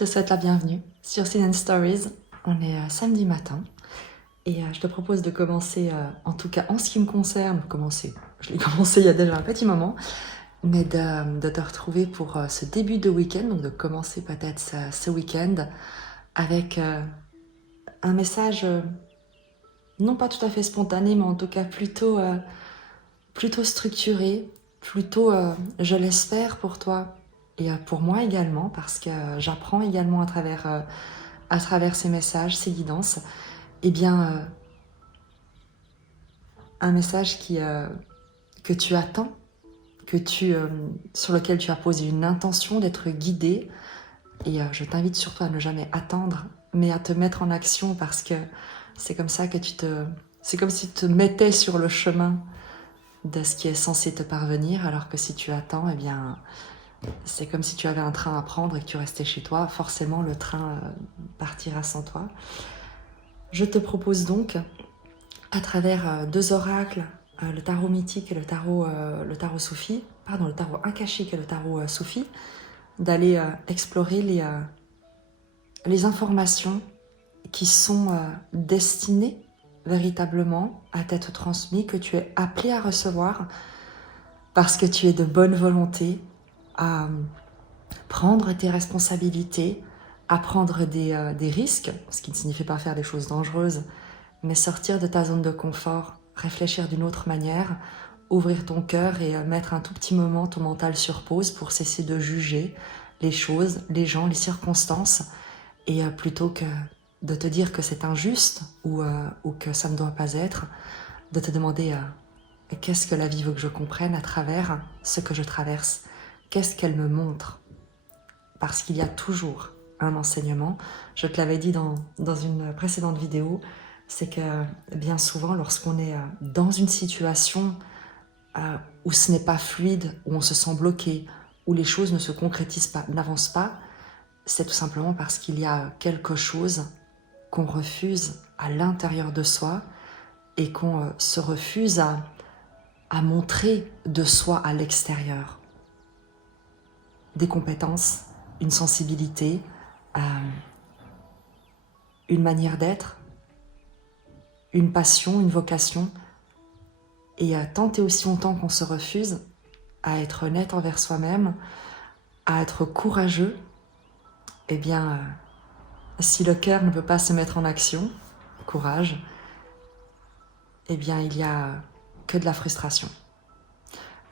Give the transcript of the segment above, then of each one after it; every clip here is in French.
te souhaite la bienvenue sur Sin Stories. On est samedi matin et je te propose de commencer, en tout cas en ce qui me concerne, je l'ai commencé il y a déjà un petit moment, mais de te retrouver pour ce début de week-end, donc de commencer peut-être ce week-end avec un message non pas tout à fait spontané, mais en tout cas plutôt structuré, plutôt, je l'espère pour toi et pour moi également, parce que j'apprends également à travers ces messages, ces guidances, eh bien, un message que tu attends, sur lequel tu as posé une intention d'être guidé. Et je t'invite surtout à ne jamais attendre, mais à te mettre en action, parce que c'est comme ça que c'est comme si tu te mettais sur le chemin de ce qui est censé te parvenir, alors que si tu attends, eh bien, c'est comme si tu avais un train à prendre et que tu restais chez toi. Forcément, le train partira sans toi. Je te propose donc, à travers deux oracles, le tarot mythique et le tarot soufi, le tarot akashique et le tarot soufi, d'aller explorer les informations qui sont destinées véritablement à t'être transmises, que tu es appelé à recevoir, parce que tu es de bonne volonté à prendre tes responsabilités, à prendre des risques, ce qui ne signifie pas faire des choses dangereuses, mais sortir de ta zone de confort, réfléchir d'une autre manière, ouvrir ton cœur et mettre un tout petit moment ton mental sur pause pour cesser de juger les choses, les gens, les circonstances, et plutôt que de te dire que c'est injuste ou que ça ne doit pas être, de te demander qu'est-ce que la vie veut que je comprenne à travers ce que je traverse, qu'est-ce qu'elle me montre, parce qu'il y a toujours un enseignement. Je te l'avais dit dans une précédente vidéo, c'est que bien souvent, lorsqu'on est dans une situation où ce n'est pas fluide, où on se sent bloqué, où les choses ne se concrétisent pas, n'avancent pas, c'est tout simplement parce qu'il y a quelque chose qu'on refuse à l'intérieur de soi et qu'on se refuse à montrer de soi à l'extérieur. Des compétences, une sensibilité, une manière d'être, une passion, une vocation. Et tant et aussi longtemps qu'on se refuse à être honnête envers soi-même, à être courageux, eh bien, si le cœur ne peut pas se mettre en action, courage, eh bien, il n'y a que de la frustration.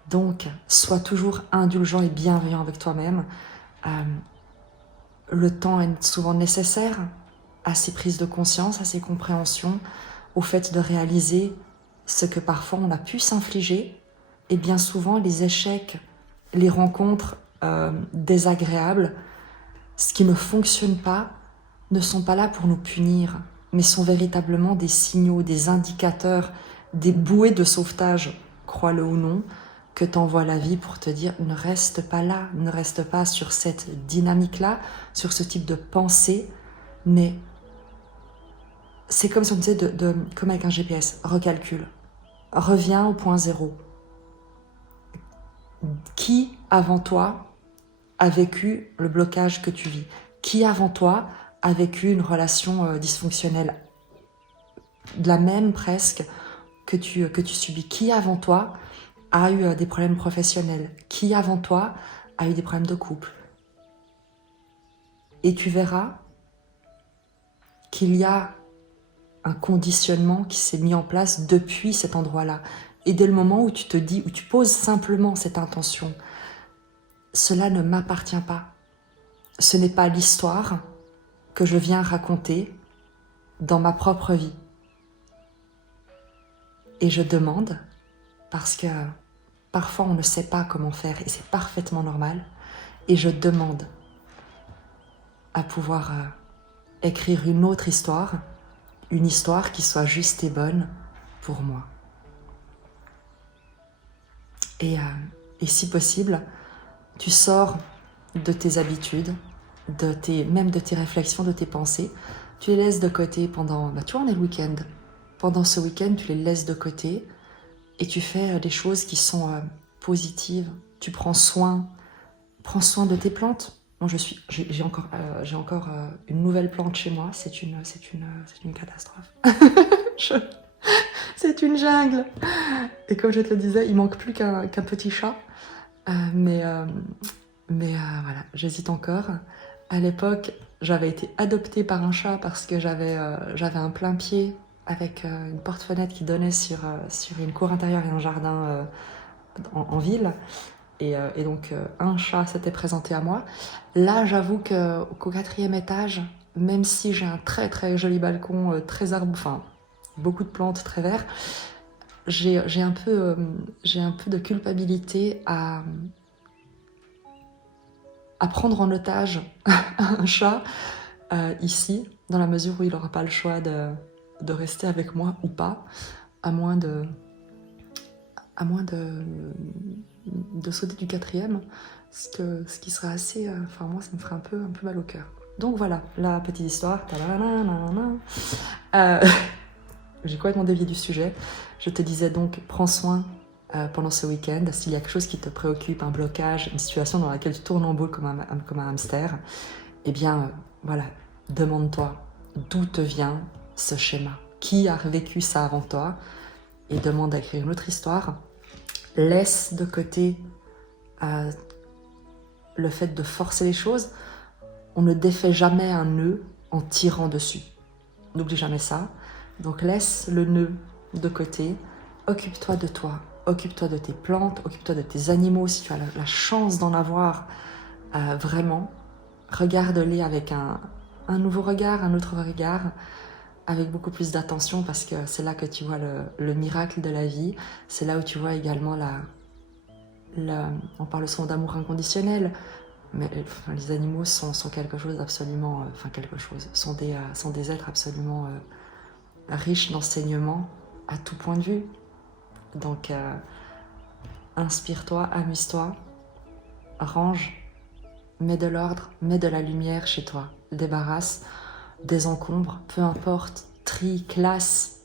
Donc, sois toujours indulgent et bienveillant avec toi-même. Le temps est souvent nécessaire à ces prises de conscience, à ces compréhensions, au fait de réaliser ce que parfois on a pu s'infliger. Et bien souvent, les échecs, les rencontres désagréables, ce qui ne fonctionne pas, ne sont pas là pour nous punir, mais sont véritablement des signaux, des indicateurs, des bouées de sauvetage, crois-le ou non, que t'envoie la vie pour te dire ne reste pas là, ne reste pas sur cette dynamique-là, sur ce type de pensée, mais c'est comme si on disait comme avec un GPS, recalcule, reviens au point zéro. Qui avant toi a vécu le blocage que tu vis? Qui avant toi a vécu une relation dysfonctionnelle, de la même presque que tu subis? Qui avant toi a eu des problèmes professionnels? Qui avant toi a eu des problèmes de couple? Et tu verras qu'il y a un conditionnement qui s'est mis en place depuis cet endroit-là. Et dès le moment où tu te dis, où tu poses simplement cette intention, cela ne m'appartient pas. Ce n'est pas l'histoire que je viens raconter dans ma propre vie. Et je demande, parce que parfois on ne sait pas comment faire et c'est parfaitement normal, et je demande à pouvoir écrire une autre histoire, une histoire qui soit juste et bonne pour moi. Et si possible, tu sors de tes habitudes, même de tes réflexions, de tes pensées, tu les laisses de côté pendant, tu vois, on est le week-end. Pendant ce week-end, tu les laisses de côté et tu fais des choses qui sont positives. Tu prends soin de tes plantes, Moi, j'ai encore une nouvelle plante chez moi. C'est une catastrophe. Je- C'est une jungle. Et comme je te le disais, il manque plus qu'un petit chat. Voilà, j'hésite encore. À l'époque, j'avais été adoptée par un chat parce que j'avais un plein pied avec une porte-fenêtre qui donnait sur une cour intérieure et un jardin en ville. Et donc, un chat s'était présenté à moi. Là, j'avoue qu'au 4e étage, même si j'ai un très très joli balcon, très arbre, enfin, beaucoup de plantes très verts, j'ai un peu de culpabilité à prendre en otage un chat ici, dans la mesure où il n'aura pas le choix de rester avec moi ou pas, à moins de sauter du 4e, ce qui serait assez... Enfin, moi, ça me ferait un peu mal au cœur. Donc voilà, la petite histoire. J'ai complètement dévié du sujet. Je te disais donc, prends soin pendant ce week-end. S'il y a quelque chose qui te préoccupe, un blocage, une situation dans laquelle tu tournes en boule comme un hamster, eh bien, voilà, demande-toi d'où te vient ce schéma. Qui a vécu ça avant toi? Et demande à écrire une autre histoire. Laisse de côté le fait de forcer les choses. On ne défait jamais un nœud en tirant dessus. N'oublie jamais ça. Donc laisse le nœud de côté. Occupe-toi de toi. Occupe-toi de tes plantes. Occupe-toi de tes animaux si tu as la chance d'en avoir vraiment. Regarde-les avec un nouveau regard, un autre regard, avec beaucoup plus d'attention parce que c'est là que tu vois le miracle de la vie. C'est là où tu vois également on parle souvent d'amour inconditionnel, mais les animaux sont quelque chose d'absolument... sont des êtres absolument riches d'enseignements à tout point de vue. Donc, inspire-toi, amuse-toi, range, mets de l'ordre, mets de la lumière chez toi, débarrasse, désencombre, peu importe, trie, classe,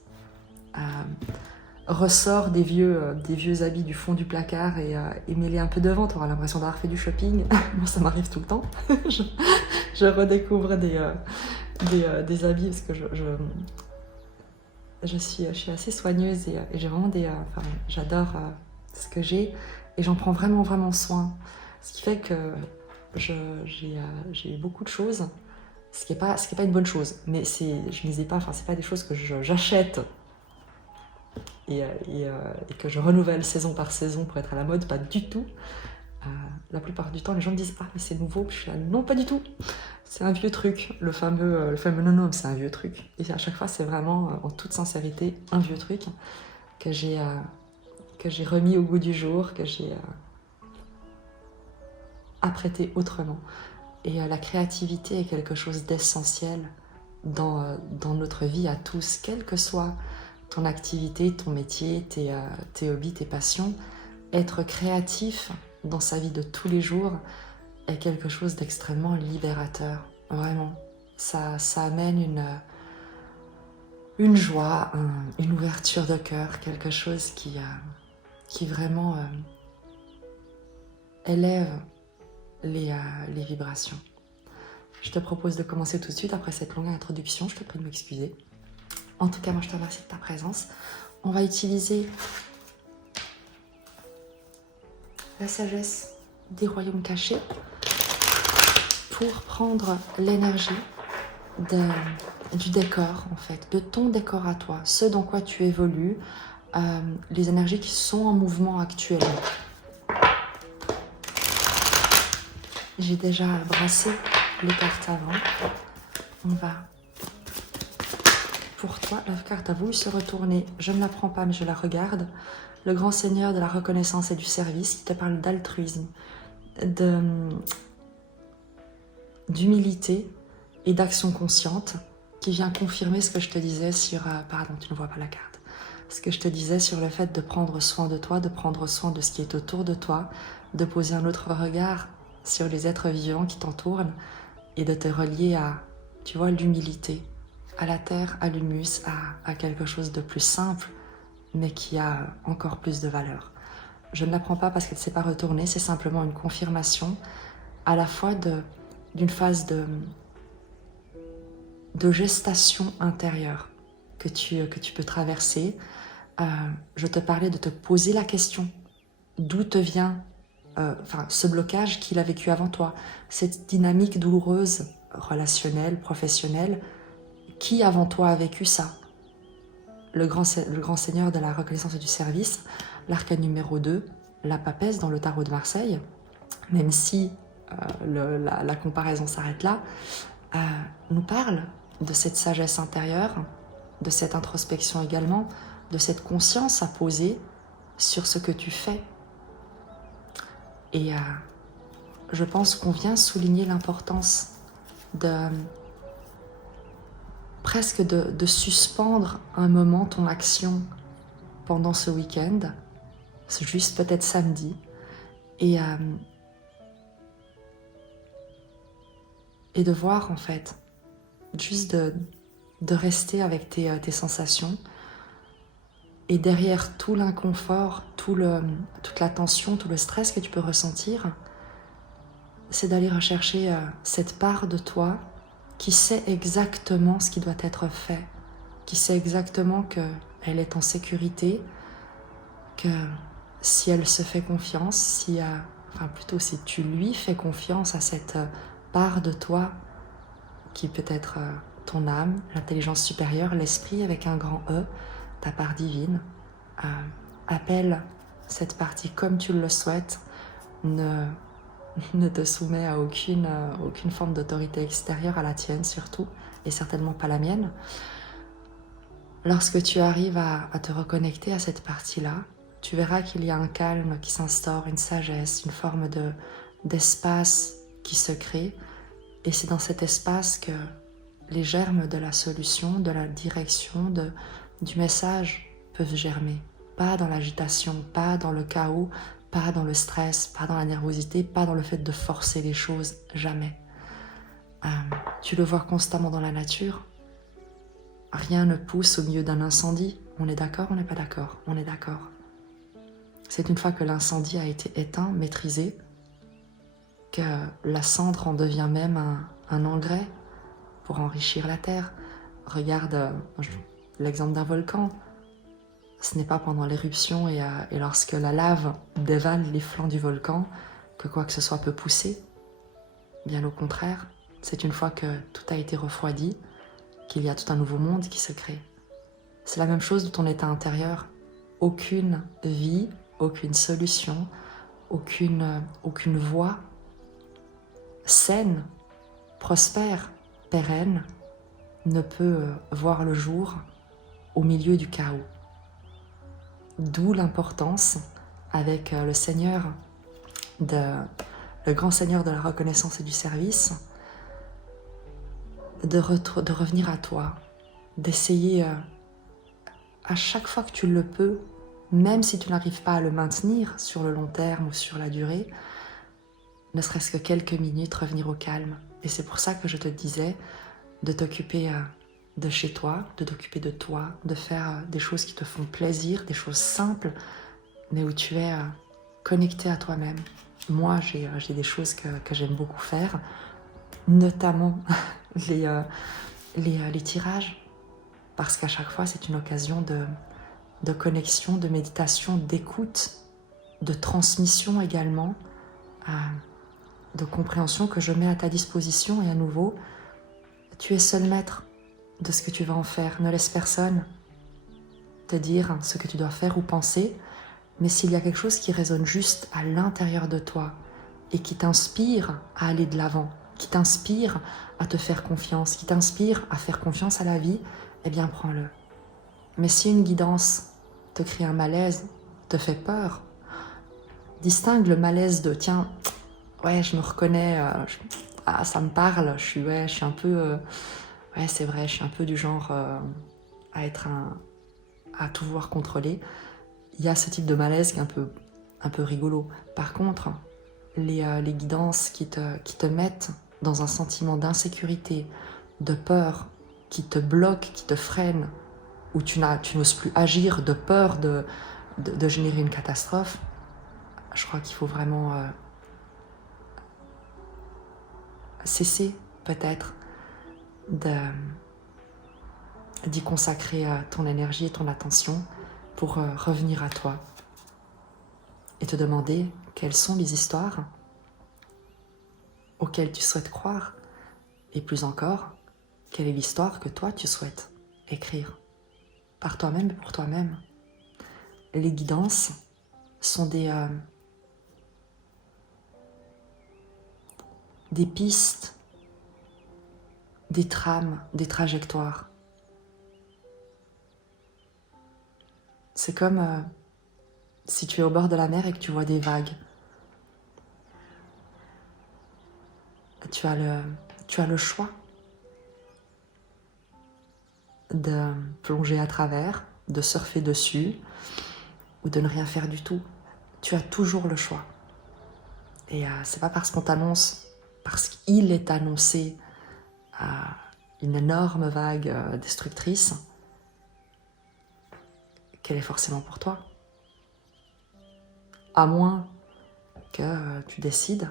ressors des vieux habits du fond du placard et mets-les un peu devant, tu auras l'impression d'avoir fait du shopping. Moi, ça m'arrive tout le temps. je redécouvre des habits parce que je suis assez soigneuse et j'ai vraiment j'adore ce que j'ai et j'en prends vraiment, vraiment soin. Ce qui fait que j'ai beaucoup de choses, ce qui est pas une bonne chose, mais je ne les ai pas, c'est pas des choses que j'achète et que je renouvelle saison par saison pour être à la mode, pas du tout. La plupart du temps, les gens me disent « Ah, mais c'est nouveau », je suis là « Non, pas du tout !» C'est un vieux truc, le fameux non, c'est un vieux truc. Et à chaque fois, c'est vraiment, en toute sincérité, un vieux truc que j'ai remis au goût du jour, que j'ai apprêté autrement. Et la créativité est quelque chose d'essentiel dans notre vie à tous, quelle que soit ton activité, ton métier, tes hobbies, tes passions. Être créatif dans sa vie de tous les jours est quelque chose d'extrêmement libérateur, vraiment. Ça amène une joie, une ouverture de cœur, quelque chose qui vraiment élève les vibrations. Je te propose de commencer tout de suite après cette longue introduction, je te prie de m'excuser. En tout cas, moi je te remercie de ta présence. On va utiliser la sagesse des royaumes cachés pour prendre l'énergie du décor, en fait, de ton décor à toi, ce dans quoi tu évolues, les énergies qui sont en mouvement actuellement. J'ai déjà brassé les cartes avant. On va... Pour toi, la carte a voulu se retourner. Je ne la prends pas, mais je la regarde. Le grand seigneur de la reconnaissance et du service qui te parle d'altruisme, d'humilité et d'action consciente, qui vient confirmer ce que je te disais sur... pardon, tu ne vois pas la carte. Ce que je te disais sur le fait de prendre soin de toi, de prendre soin de ce qui est autour de toi, de poser un autre regard sur les êtres vivants qui t'entourent et de te relier à, tu vois, l'humilité, à la terre, à l'humus, à quelque chose de plus simple, mais qui a encore plus de valeur. Je ne la prends pas parce qu'elle ne s'est pas retournée, c'est simplement une confirmation à la fois d'une phase de gestation intérieure que tu peux traverser. Je te parlais de te poser la question, d'où te vient ce blocage qu'il a vécu avant toi, cette dynamique douloureuse, relationnelle, professionnelle, qui avant toi a vécu ça? Le grand seigneur de la reconnaissance et du service, l'arcane numéro 2, la papesse dans le tarot de Marseille, même si la comparaison s'arrête là, nous parle de cette sagesse intérieure, de cette introspection également, de cette conscience à poser sur ce que tu fais. Et je pense qu'on vient souligner l'importance presque de suspendre un moment ton action pendant ce week-end, c'est juste peut-être samedi, et de voir en fait, juste de rester avec tes sensations, et derrière tout l'inconfort, toute la tension, tout le stress que tu peux ressentir, c'est d'aller rechercher cette part de toi qui sait exactement ce qui doit être fait, qui sait exactement qu'elle est en sécurité, que si elle se fait confiance, si tu lui fais confiance à cette part de toi qui peut être ton âme, l'intelligence supérieure, l'esprit avec un grand E, ta part divine, appelle cette partie comme tu le souhaites, ne te soumets à aucune forme d'autorité extérieure, à la tienne surtout, et certainement pas la mienne. Lorsque tu arrives à te reconnecter à cette partie-là, tu verras qu'il y a un calme qui s'instaure, une sagesse, une forme d'espace qui se crée, et c'est dans cet espace que les germes de la solution, de la direction, du message peuvent germer. Pas dans l'agitation, pas dans le chaos, pas dans le stress, pas dans la nervosité, pas dans le fait de forcer les choses, jamais. Tu le vois constamment dans la nature. Rien ne pousse au milieu d'un incendie. On est d'accord, on n'est pas d'accord? On est d'accord. C'est une fois que l'incendie a été éteint, maîtrisé, que la cendre en devient même un engrais pour enrichir la terre. Regarde l'exemple d'un volcan. Ce n'est pas pendant l'éruption et lorsque la lave dévale les flancs du volcan que quoi que ce soit peut pousser. Bien au contraire, c'est une fois que tout a été refroidi qu'il y a tout un nouveau monde qui se crée. C'est la même chose de ton état intérieur. Aucune vie, aucune solution, aucune voie saine, prospère, pérenne ne peut voir le jour au milieu du chaos. D'où l'importance avec le grand Seigneur de la reconnaissance et du service, de revenir à toi, d'essayer à chaque fois que tu le peux, même si tu n'arrives pas à le maintenir sur le long terme ou sur la durée, ne serait-ce que quelques minutes, revenir au calme. Et c'est pour ça que je te disais de t'occuper de chez toi, de t'occuper de toi, de faire des choses qui te font plaisir, des choses simples, mais où tu es connecté à toi-même. Moi, j'ai des choses que j'aime beaucoup faire, notamment les tirages, parce qu'à chaque fois, c'est une occasion de connexion, de méditation, d'écoute, de transmission également, de compréhension que je mets à ta disposition. Et à nouveau, tu es seul maître de ce que tu vas en faire. Ne laisse personne te dire ce que tu dois faire ou penser, mais s'il y a quelque chose qui résonne juste à l'intérieur de toi et qui t'inspire à aller de l'avant, qui t'inspire à te faire confiance, qui t'inspire à faire confiance à la vie, eh bien prends-le. Mais si une guidance te crée un malaise, te fait peur, distingue le malaise de « tiens, ouais, je me reconnais, ça me parle, je suis un peu... ouais, c'est vrai, je suis un peu du genre à tout vouloir contrôler. » Il y a ce type de malaise qui est un peu rigolo. Par contre, les guidances qui te mettent dans un sentiment d'insécurité, de peur, qui te bloquent, qui te freinent, où tu n'oses plus agir de peur de générer une catastrophe, je crois qu'il faut vraiment cesser peut-être d'y consacrer ton énergie et ton attention pour revenir à toi et te demander quelles sont les histoires auxquelles tu souhaites croire et plus encore, quelle est l'histoire que toi tu souhaites écrire par toi-même et pour toi-même. Les guidances sont des pistes, des trames, des trajectoires. C'est comme si tu es au bord de la mer et que tu vois des vagues. Tu as le choix de plonger à travers, de surfer dessus ou de ne rien faire du tout. Tu as toujours le choix. Et c'est pas parce qu'on t'annonce, parce qu'il est annoncé une énorme vague destructrice qu'elle est forcément pour toi. À moins que tu décides,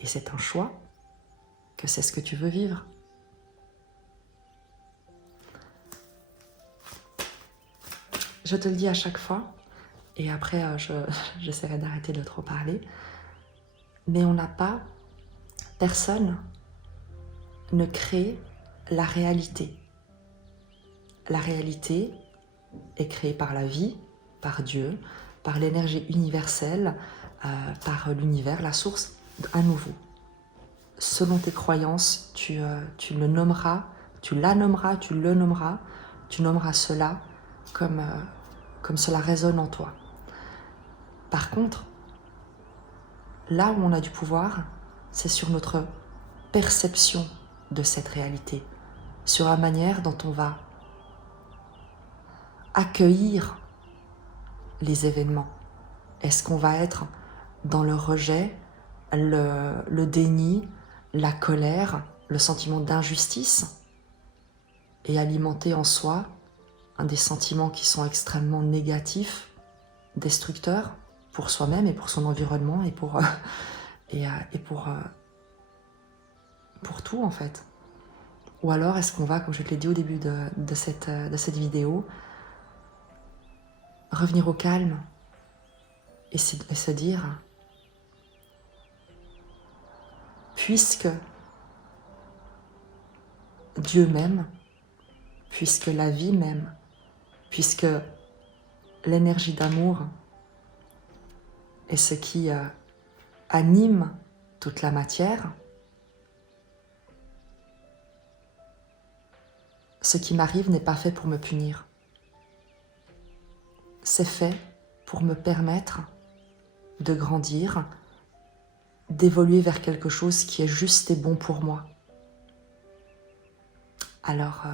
et c'est un choix, que c'est ce que tu veux vivre. Je te le dis à chaque fois, et après j'essaierai d'arrêter de trop parler, mais on n'a pas, personne ne crée la réalité. La réalité est créée par la vie, par Dieu, par l'énergie universelle, par l'univers, la source, à nouveau. Selon tes croyances, tu le nommeras, tu la nommeras, tu le nommeras, tu nommeras cela comme cela résonne en toi. Par contre, là où on a du pouvoir, c'est sur notre perception de cette réalité, sur la manière dont on va accueillir les événements. Est-ce qu'on va être dans le rejet, le déni, la colère, le sentiment d'injustice et alimenter en soi un des sentiments qui sont extrêmement négatifs, destructeurs pour soi-même et pour son environnement et pour tout en fait. Ou alors est-ce qu'on va, comme je te l'ai dit au début de cette vidéo, revenir au calme et se dire, puisque Dieu m'aime, puisque la vie m'aime, puisque l'énergie d'amour est ce qui anime toute la matière, ce qui m'arrive n'est pas fait pour me punir. C'est fait pour me permettre de grandir, d'évoluer vers quelque chose qui est juste et bon pour moi. Alors,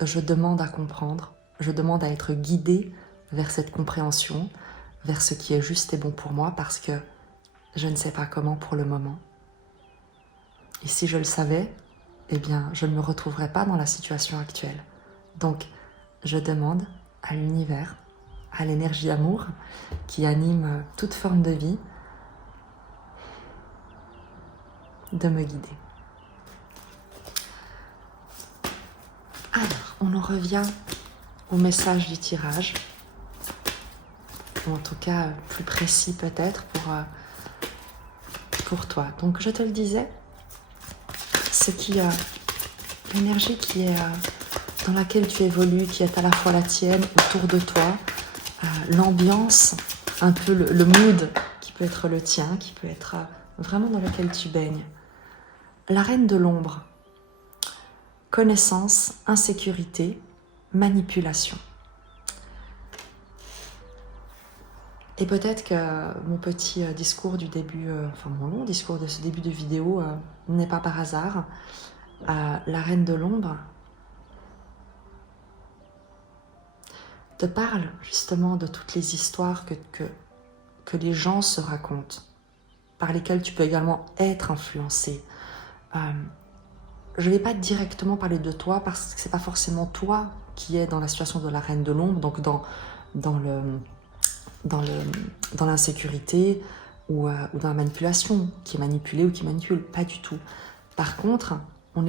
je demande à comprendre, je demande à être guidée vers cette compréhension, vers ce qui est juste et bon pour moi, parce que je ne sais pas comment pour le moment. Et si je le savais, eh bien, je ne me retrouverais pas dans la situation actuelle. Donc, je demande à l'univers, à l'énergie d'amour qui anime toute forme de vie, de me guider. Alors, on en revient au message du tirage, ou en tout cas plus précis peut-être pour toi. Donc, je te le disais, l'énergie qui est dans laquelle tu évolues, qui est à la fois la tienne, autour de toi, l'ambiance, un peu le mood qui peut être le tien, qui peut être vraiment dans lequel tu baignes. La reine de l'ombre, connaissance, insécurité, manipulation. Et peut-être que mon petit discours du début, mon long discours de ce début de vidéo n'est pas par hasard. La reine de l'ombre te parle justement de toutes les histoires que les gens se racontent, par lesquelles tu peux également être influencé. Je ne vais pas directement parler de toi parce que ce n'est pas forcément toi qui es dans la situation de la reine de l'ombre, donc dans l'insécurité ou dans la manipulation, qui est manipulée ou qui manipule, pas du tout. Par contre, on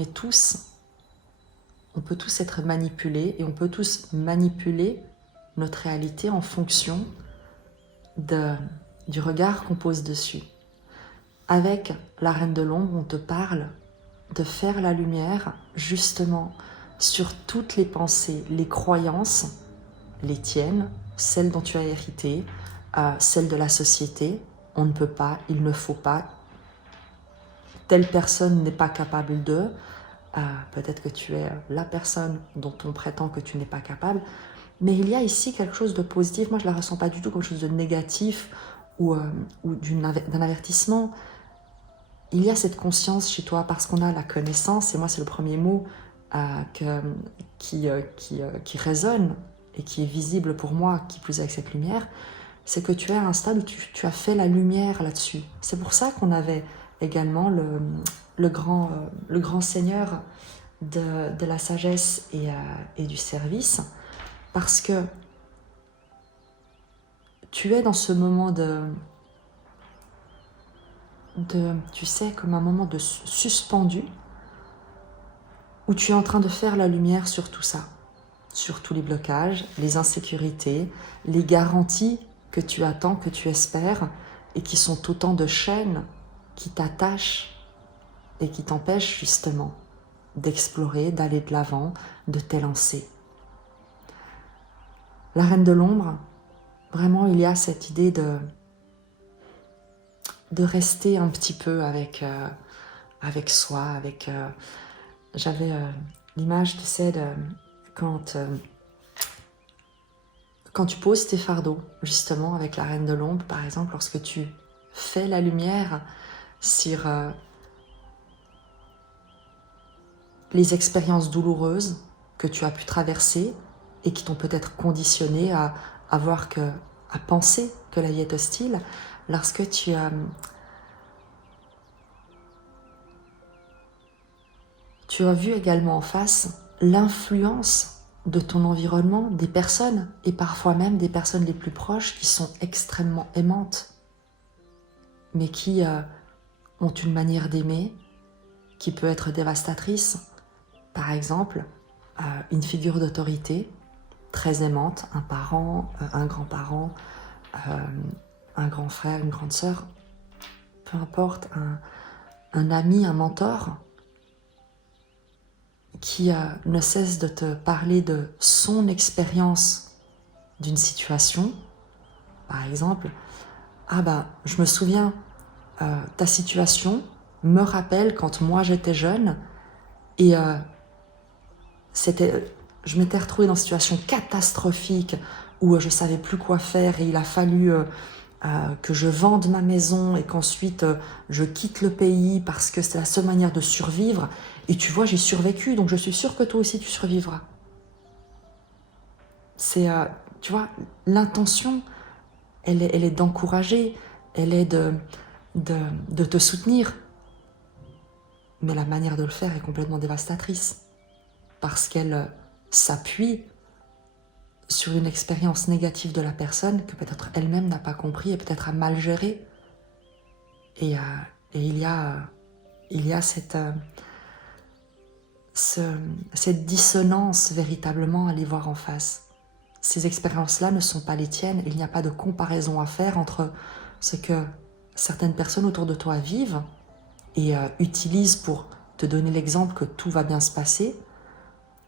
peut tous être manipulés et on peut tous manipuler notre réalité en fonction du regard qu'on pose dessus. Avec la Reine de l'Ombre, on te parle de faire la lumière justement sur toutes les pensées, les croyances, les tiennes, celles dont tu as hérité, celles de la société. On ne peut pas, il ne faut pas, telle personne n'est pas capable de, peut-être que tu es la personne dont on prétend que tu n'es pas capable, mais il y a ici quelque chose de positif. Moi, je ne la ressens pas du tout comme quelque chose de négatif ou d'un avertissement. Il y a cette conscience chez toi parce qu'on a la connaissance, et moi c'est le premier mot qui résonne et qui est visible pour moi, qui plus avec cette lumière, c'est que tu es à un stade où tu as fait la lumière là-dessus. C'est pour ça qu'on avait également le grand seigneur de la sagesse et du service, parce que tu es dans ce moment tu sais, comme un moment de suspendu, où tu es en train de faire la lumière sur tout ça, sur tous les blocages, les insécurités, les garanties que tu attends, que tu espères, et qui sont autant de chaînes qui t'attachent et qui t'empêchent justement d'explorer, d'aller de l'avant, de t'élancer. La Reine de l'Ombre, vraiment il y a cette idée de rester un petit peu avec soi, j'avais l'image, tu sais, quand tu poses tes fardeaux, justement, avec la Reine de l'Ombre, par exemple, lorsque tu fais la lumière sur les expériences douloureuses que tu as pu traverser et qui t'ont peut-être conditionné à penser que la vie est hostile, lorsque tu as vu également en face l'influence de ton environnement, des personnes, et parfois même des personnes les plus proches qui sont extrêmement aimantes, mais qui ont une manière d'aimer qui peut être dévastatrice. Par exemple, une figure d'autorité très aimante, un parent, un grand-parent, un grand frère, une grande sœur, peu importe, un ami, un mentor, qui ne cesse de te parler de son expérience d'une situation. Par exemple, je me souviens, ta situation me rappelle quand moi j'étais jeune et je m'étais retrouvée dans une situation catastrophique où je ne savais plus quoi faire et il a fallu que je vende ma maison et qu'ensuite je quitte le pays parce que c'est la seule manière de survivre. Et tu vois, j'ai survécu, donc je suis sûre que toi aussi tu survivras. C'est, tu vois, l'intention, elle est d'encourager, elle est de te soutenir. Mais la manière de le faire est complètement dévastatrice parce qu'elle s'appuie sur une expérience négative de la personne que peut-être elle-même n'a pas compris et peut-être a mal géré. Et il y a cette dissonance véritablement à les voir en face. Ces expériences-là ne sont pas les tiennes, il n'y a pas de comparaison à faire entre ce que certaines personnes autour de toi vivent et utilisent pour te donner l'exemple que tout va bien se passer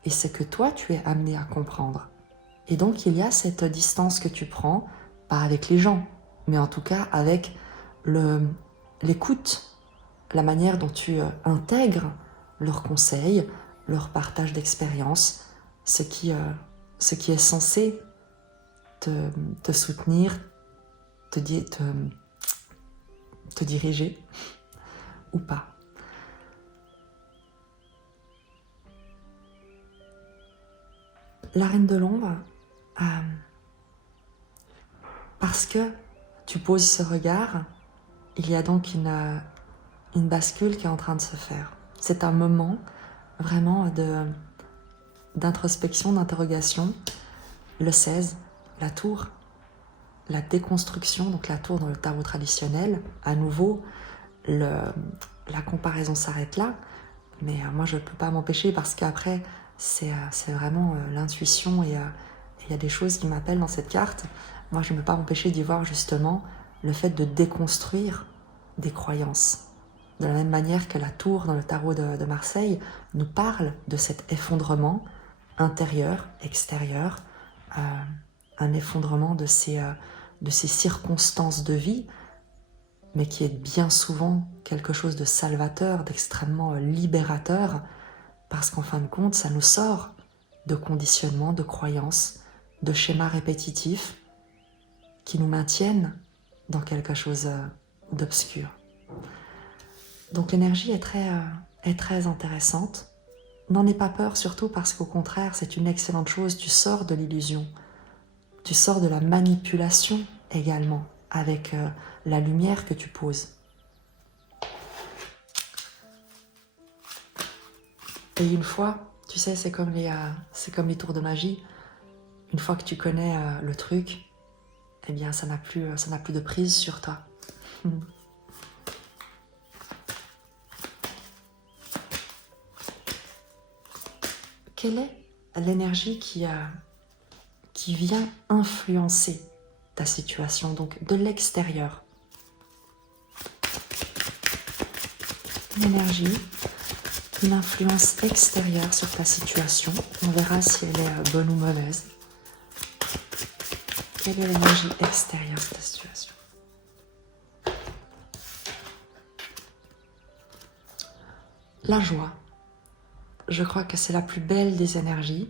et ce que toi tu es amené à comprendre. Et donc il y a cette distance que tu prends, pas avec les gens, mais en tout cas avec l'écoute, la manière dont tu intègres leurs conseils, leur partage d'expérience, ce qui est censé te soutenir, te diriger ou pas. La Reine de l'Ombre, parce que tu poses ce regard, il y a donc une bascule qui est en train de se faire. C'est un moment vraiment d'introspection, d'interrogation. Le 16, la tour, la déconstruction, donc la tour dans le tarot traditionnel, à nouveau la comparaison s'arrête là, mais moi je ne peux pas m'empêcher parce qu'après c'est vraiment l'intuition et il y a des choses qui m'appellent dans cette carte. Moi je ne peux pas m'empêcher d'y voir justement le fait de déconstruire des croyances. De la même manière que la tour dans le tarot de Marseille nous parle de cet effondrement intérieur, extérieur, un effondrement de ces circonstances de vie, mais qui est bien souvent quelque chose de salvateur, d'extrêmement libérateur, parce qu'en fin de compte, ça nous sort de conditionnements, de croyances, de schémas répétitifs qui nous maintiennent dans quelque chose d'obscur. Donc l'énergie est très intéressante. N'en aie pas peur, surtout parce qu'au contraire, c'est une excellente chose. Tu sors de l'illusion, tu sors de la manipulation également, avec la lumière que tu poses. Et une fois, tu sais, c'est comme les tours de magie. Une fois que tu connais le truc, eh bien, ça n'a plus de prise sur toi. Quelle est l'énergie qui vient influencer ta situation, donc de l'extérieur? Une énergie, une influence extérieure sur ta situation. On verra si elle est bonne ou mauvaise. Quelle est l'énergie extérieure de ta situation? La joie. Je crois que c'est la plus belle des énergies.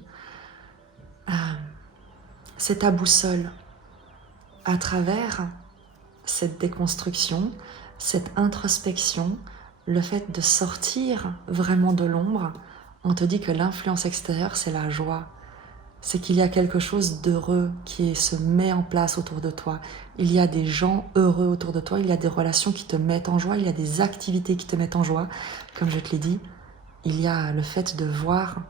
C'est ta boussole. À travers cette déconstruction, cette introspection, le fait de sortir vraiment de l'ombre, on te dit que l'influence extérieure, c'est la joie. C'est qu'il y a quelque chose d'heureux qui se met en place autour de toi. Il y a des gens heureux autour de toi, il y a des relations qui te mettent en joie, il y a des activités qui te mettent en joie. Comme je te l'ai dit, il y a le fait de voir,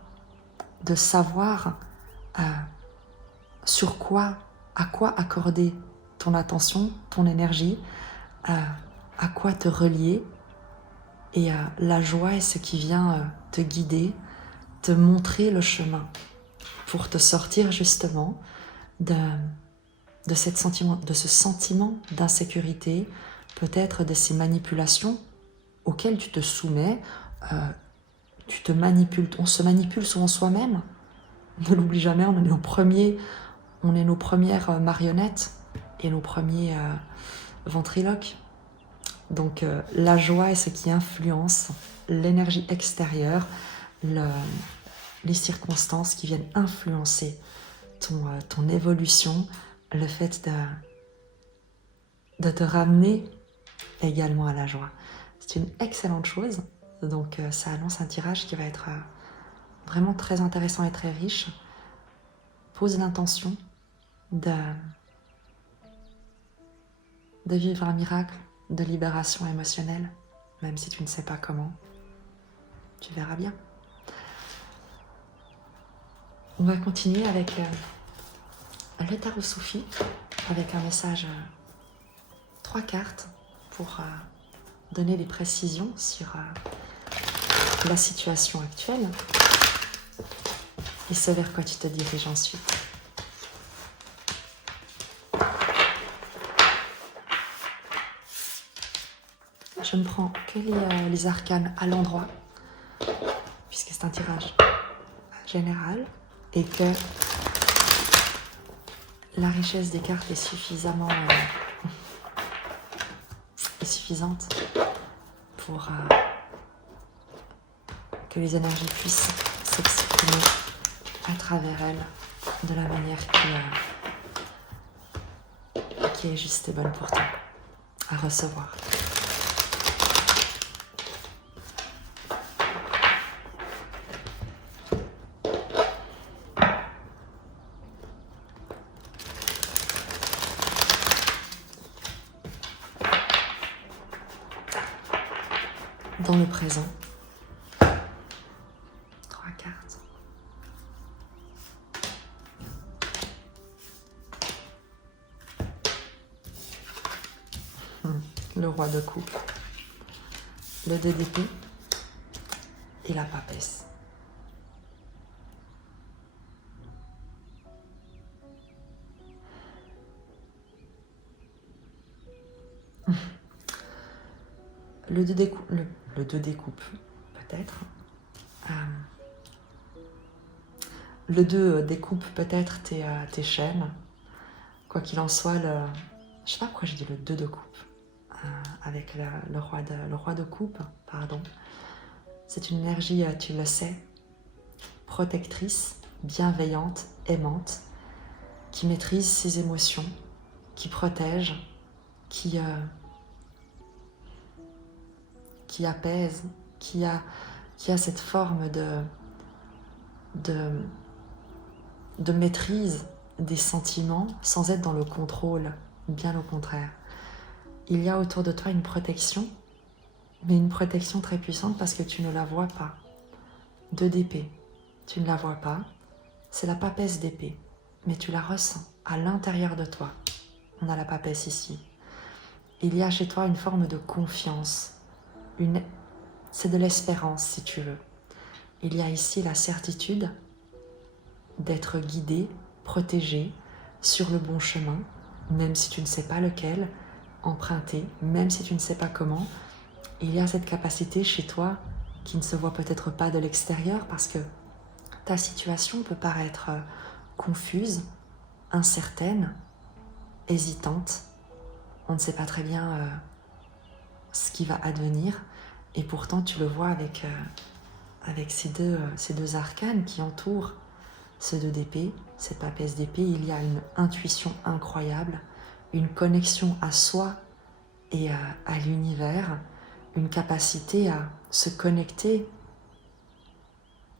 de savoir à quoi accorder ton attention, ton énergie, à quoi te relier. Et la joie est ce qui vient te guider, te montrer le chemin pour te sortir justement de ce sentiment d'insécurité, peut-être de ces manipulations auxquelles tu te soumets. Tu te manipules, on se manipule souvent soi-même. Ne l'oublie jamais, on est nos premières marionnettes et nos premiers ventriloques. Donc la joie est ce qui influence l'énergie extérieure, les circonstances qui viennent influencer ton évolution, le fait de te ramener également à la joie. C'est une excellente chose, donc ça annonce un tirage qui va être vraiment très intéressant et très riche. Pose l'intention de vivre un miracle de libération émotionnelle, même si tu ne sais pas comment. Tu verras bien. On va continuer avec le tarot Soufi, avec un message 3 cartes pour donner des précisions sur la situation actuelle et ce vers quoi tu te diriges ensuite. Je ne prends que les arcanes à l'endroit, puisque c'est un tirage général et que la richesse des cartes est suffisante pour que les énergies puissent s'exprimer à travers elles de la manière qui est juste et bonne pour toi à recevoir. Dans le présent, 3 cartes. Le roi de coupe. le 2 d'épée et la papesse. Le 2 découpe, peut-être. Le 2 découpe peut-être tes chaînes. Quoi qu'il en soit, je sais pas pourquoi j'ai dit le 2 de coupe. Avec le roi de coupe, pardon. C'est une énergie, tu le sais, protectrice, bienveillante, aimante, qui maîtrise ses émotions, qui protège, qui apaise, qui a cette forme de maîtrise des sentiments sans être dans le contrôle, bien au contraire. Il y a autour de toi une protection, mais une protection très puissante parce que tu ne la vois pas. 2 d'épée, tu ne la vois pas, c'est la papesse d'épée, mais tu la ressens à l'intérieur de toi. On a la papesse ici. Il y a chez toi une forme de confiance, c'est de l'espérance si tu veux. Il y a ici la certitude d'être guidé, protégé, sur le bon chemin, même si tu ne sais pas lequel, emprunter, même si tu ne sais pas comment. Il y a cette capacité chez toi qui ne se voit peut-être pas de l'extérieur parce que ta situation peut paraître confuse, incertaine, hésitante. On ne sait pas très bien ce qui va advenir et pourtant tu le vois avec ces deux arcanes qui entourent ce 2 d'épée, cette papesse d'épée. Il y a une intuition incroyable, une connexion à soi et à l'univers, une capacité à se connecter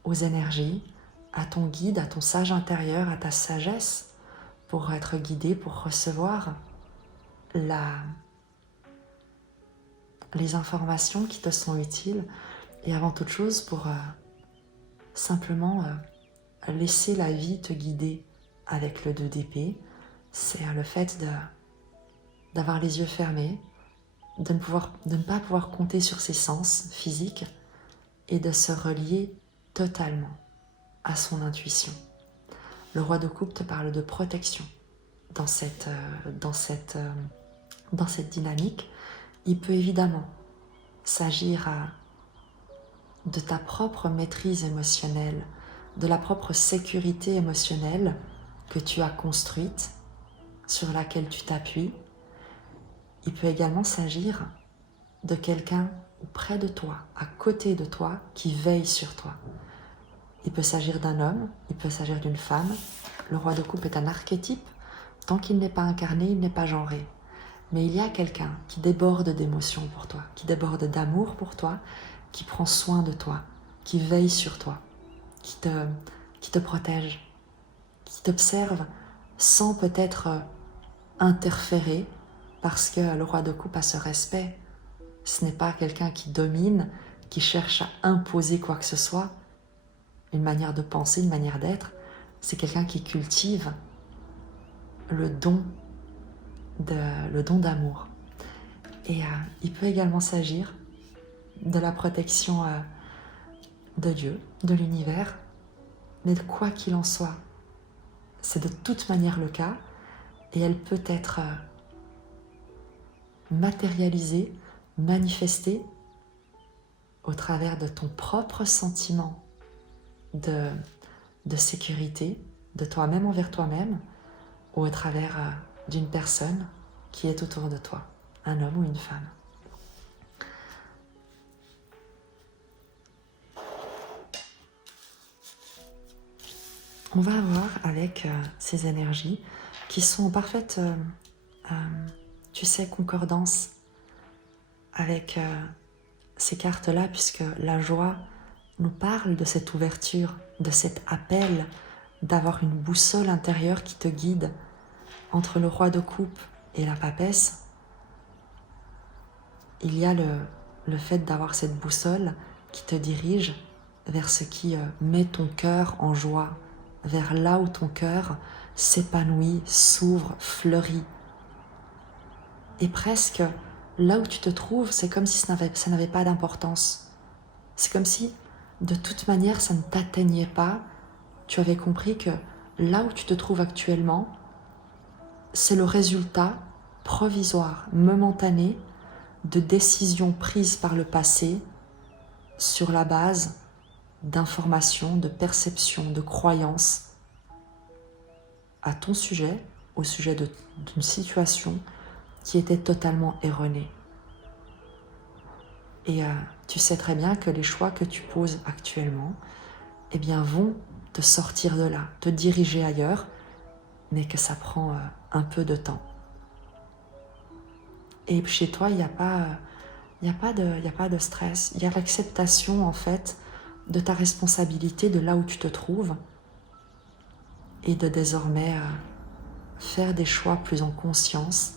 aux énergies, à ton guide, à ton sage intérieur, à ta sagesse, pour être guidé, pour recevoir les informations qui te sont utiles et avant toute chose pour simplement laisser la vie te guider avec le 2 d'épée. C'est le fait d'avoir les yeux fermés, de ne pas pouvoir compter sur ses sens physiques et de se relier totalement à son intuition. Le roi de coupe te parle de protection dans cette dynamique. Il peut évidemment s'agir de ta propre maîtrise émotionnelle, de la propre sécurité émotionnelle que tu as construite, sur laquelle tu t'appuies. Il peut également s'agir de quelqu'un près de toi, à côté de toi, qui veille sur toi. Il peut s'agir d'un homme, il peut s'agir d'une femme. Le roi de coupe est un archétype. Tant qu'il n'est pas incarné, il n'est pas genré. Mais il y a quelqu'un qui déborde d'émotions pour toi, qui déborde d'amour pour toi, qui prend soin de toi, qui veille sur toi, qui te protège, qui t'observe sans peut-être interférer, parce que le roi de coupe a ce respect. Ce n'est pas quelqu'un qui domine, qui cherche à imposer quoi que ce soit, une manière de penser, une manière d'être. C'est quelqu'un qui cultive le don d'amour. Et il peut également s'agir de la protection de Dieu, de l'univers, mais quoi qu'il en soit, c'est de toute manière le cas, et elle peut être matérialisée, manifestée au travers de ton propre sentiment de sécurité, de toi-même envers toi-même, ou au travers d'une personne qui est autour de toi, un homme ou une femme. On va avoir avec ces énergies qui sont en parfaite, tu sais, concordance avec ces cartes-là, puisque la joie nous parle de cette ouverture, de cet appel, d'avoir une boussole intérieure qui te guide entre le roi de coupe et la papesse. Il y a le fait d'avoir cette boussole qui te dirige vers ce qui met ton cœur en joie, vers là où ton cœur s'épanouit, s'ouvre, fleurit. Et presque là où tu te trouves, c'est comme si ça n'avait pas d'importance. C'est comme si, de toute manière, ça ne t'atteignait pas. Tu avais compris que là où tu te trouves actuellement, c'est le résultat provisoire, momentané, de décisions prises par le passé sur la base d'informations, de perceptions, de croyances à ton sujet, au sujet d'une situation qui était totalement erronée. Et tu sais très bien que les choix que tu poses actuellement, eh bien, vont te sortir de là, te diriger ailleurs, mais que ça prend un peu de temps. Et chez toi, il n'y a pas de stress. Il y a l'acceptation, en fait, de ta responsabilité, de là où tu te trouves, et de désormais faire des choix plus en conscience,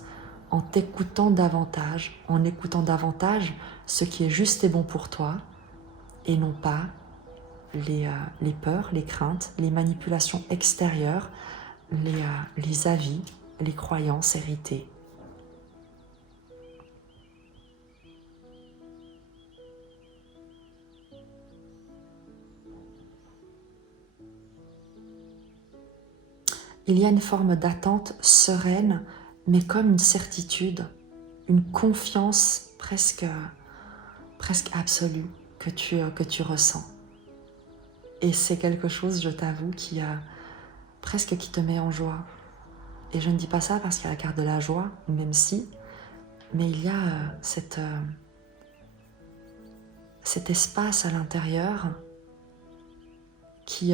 en t'écoutant davantage, en écoutant davantage ce qui est juste et bon pour toi, et non pas les peurs, les craintes, les manipulations extérieures, les avis, les croyances héritées. Il y a une forme d'attente sereine, mais comme une certitude, une confiance presque absolue que tu ressens. Et c'est quelque chose, je t'avoue, qui te met en joie. Et je ne dis pas ça parce qu'il y a la carte de la joie, même si, mais il y a cet espace à l'intérieur qui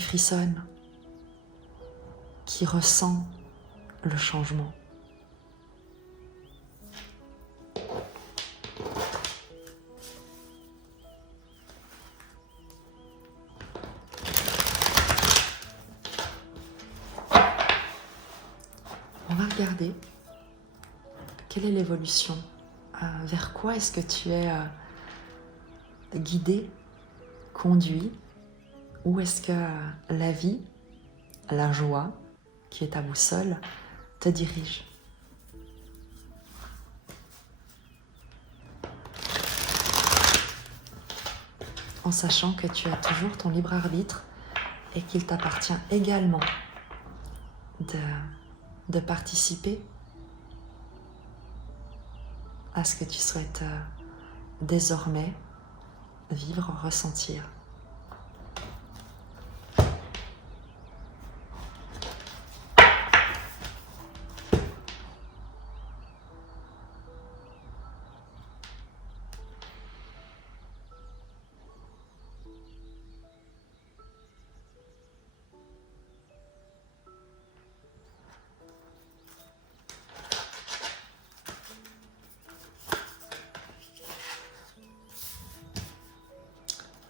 frissonne, qui ressent le changement. On va regarder quelle est l'évolution, vers quoi est-ce que tu es guidé, conduit, où est-ce que la vie, la joie, qui est ta boussole, te dirige. En sachant que tu as toujours ton libre arbitre et qu'il t'appartient également de participer à ce que tu souhaites désormais vivre, ressentir.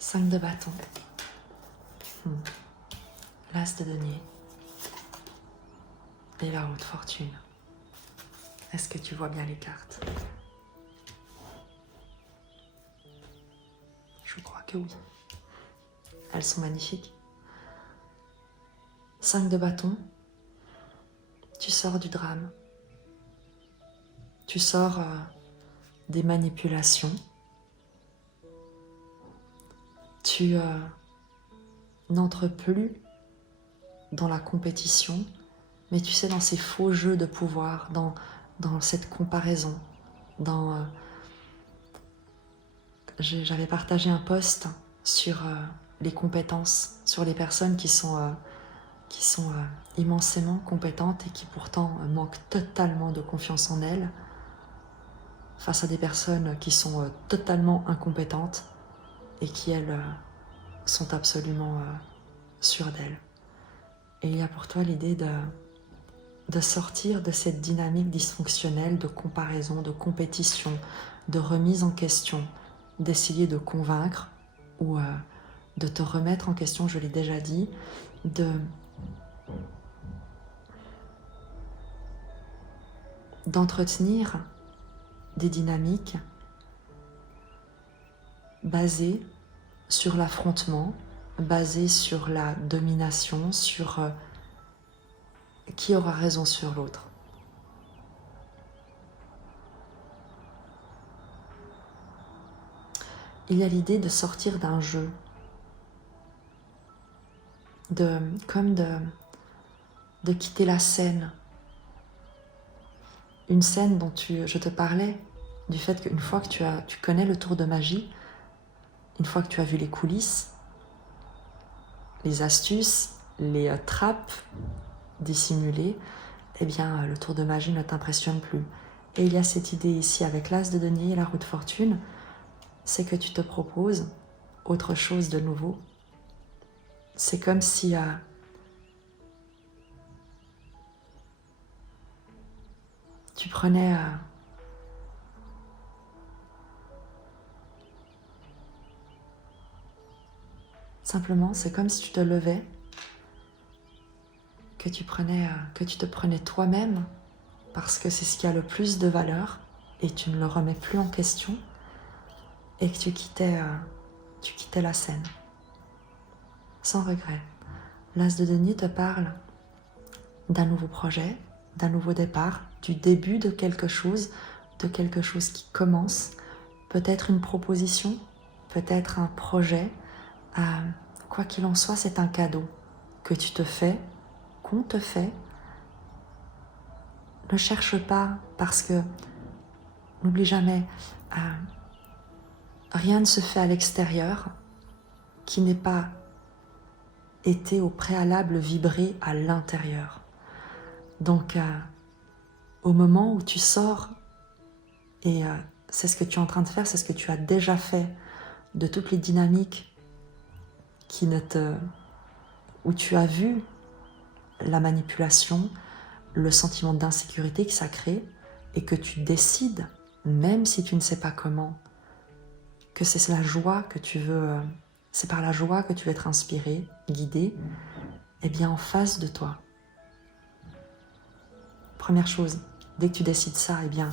Cinq de bâton. L'as de denier. Et la haute fortune. Est-ce que tu vois bien les cartes? Je crois que oui. Elles sont magnifiques. 5 de bâton. Tu sors du drame. Tu sors des manipulations. Tu n'entres plus dans la compétition, mais tu sais, dans ces faux jeux de pouvoir, dans cette comparaison, j'avais partagé un post sur les compétences, sur les personnes qui sont immensément compétentes et qui pourtant manquent totalement de confiance en elles, face à des personnes qui sont totalement incompétentes et qui, elles, sont absolument sûres d'elles. Et il y a pour toi l'idée de sortir de cette dynamique dysfonctionnelle de comparaison, de compétition, de remise en question, d'essayer de convaincre ou de te remettre en question, je l'ai déjà dit, d'entretenir des dynamiques basées sur l'affrontement, basées sur la domination, sur qui aura raison sur l'autre. il y a l'idée de sortir d'un jeu, comme de quitter la scène. Une scène dont je te parlais, du fait qu'une fois que tu connais le tour de magie, une fois que tu as vu les coulisses, les astuces, les trappes dissimulées, eh bien le tour de magie ne t'impressionne plus. Et il y a cette idée ici avec l'as de denier et la roue de fortune, c'est que tu te proposes autre chose de nouveau. C'est comme si tu prenais simplement, c'est comme si tu te levais, que tu te prenais toi-même, parce que c'est ce qui a le plus de valeur, et tu ne le remets plus en question, et que tu quittais la scène, sans regret. L'as de denier te parle d'un nouveau projet, d'un nouveau départ, du début de quelque chose qui commence, peut-être une proposition, peut-être un projet. Quoi qu'il en soit, c'est un cadeau que tu te fais, qu'on te fait. Ne cherche pas, parce que, n'oublie jamais, rien ne se fait à l'extérieur qui n'ait pas été au préalable vibré à l'intérieur. Donc, au moment où tu sors, et c'est ce que tu es en train de faire, c'est ce que tu as déjà fait de toutes les dynamiques où tu as vu la manipulation, le sentiment d'insécurité que ça crée, et que tu décides, même si tu ne sais pas comment, que c'est la joie que tu veux, c'est par la joie que tu veux être inspiré, guidé, eh bien en face de toi. Première chose, dès que tu décides ça, eh bien,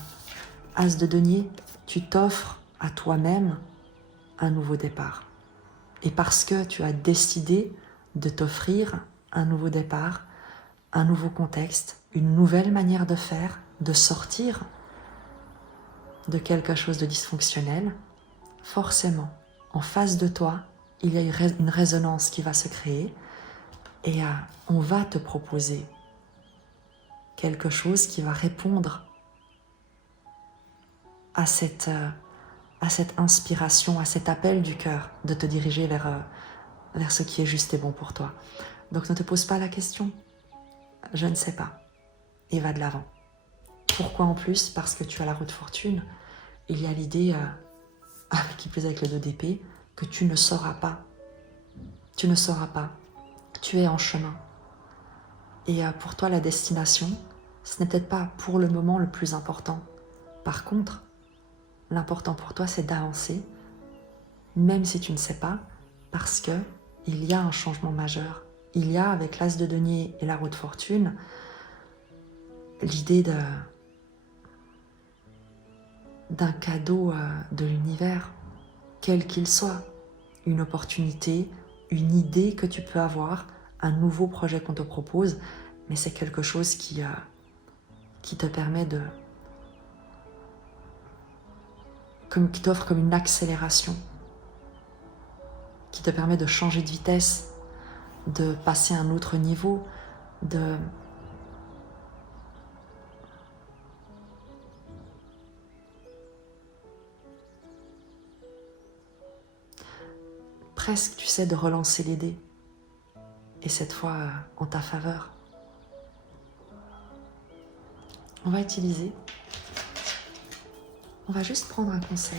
as de denier, tu t'offres à toi-même un nouveau départ. Et parce que tu as décidé de t'offrir un nouveau départ, un nouveau contexte, une nouvelle manière de faire, de sortir de quelque chose de dysfonctionnel, forcément, en face de toi, il y a une résonance qui va se créer, et on va te proposer quelque chose qui va répondre à cette inspiration, à cet appel du cœur de te diriger vers ce qui est juste et bon pour toi. Donc ne te pose pas la question, je ne sais pas, et va de l'avant. Pourquoi en plus? Parce que tu as la roue de fortune, il y a l'idée, qui plus avec le 2 d'épée, que tu ne sauras pas. Tu ne sauras pas, tu es en chemin. Et pour toi, la destination, ce n'est peut-être pas pour le moment le plus important. Par contre, l'important pour toi, c'est d'avancer, même si tu ne sais pas, parce que il y a un changement majeur. Il y a, avec l'as de denier et la roue de fortune, l'idée d'un cadeau de l'univers, quel qu'il soit. Une opportunité, une idée que tu peux avoir, un nouveau projet qu'on te propose, mais c'est quelque chose qui te permet qui t'offre comme une accélération, qui te permet de changer de vitesse, de passer à un autre niveau, presque, tu sais, de relancer les dés, et cette fois en ta faveur. On va juste prendre un conseil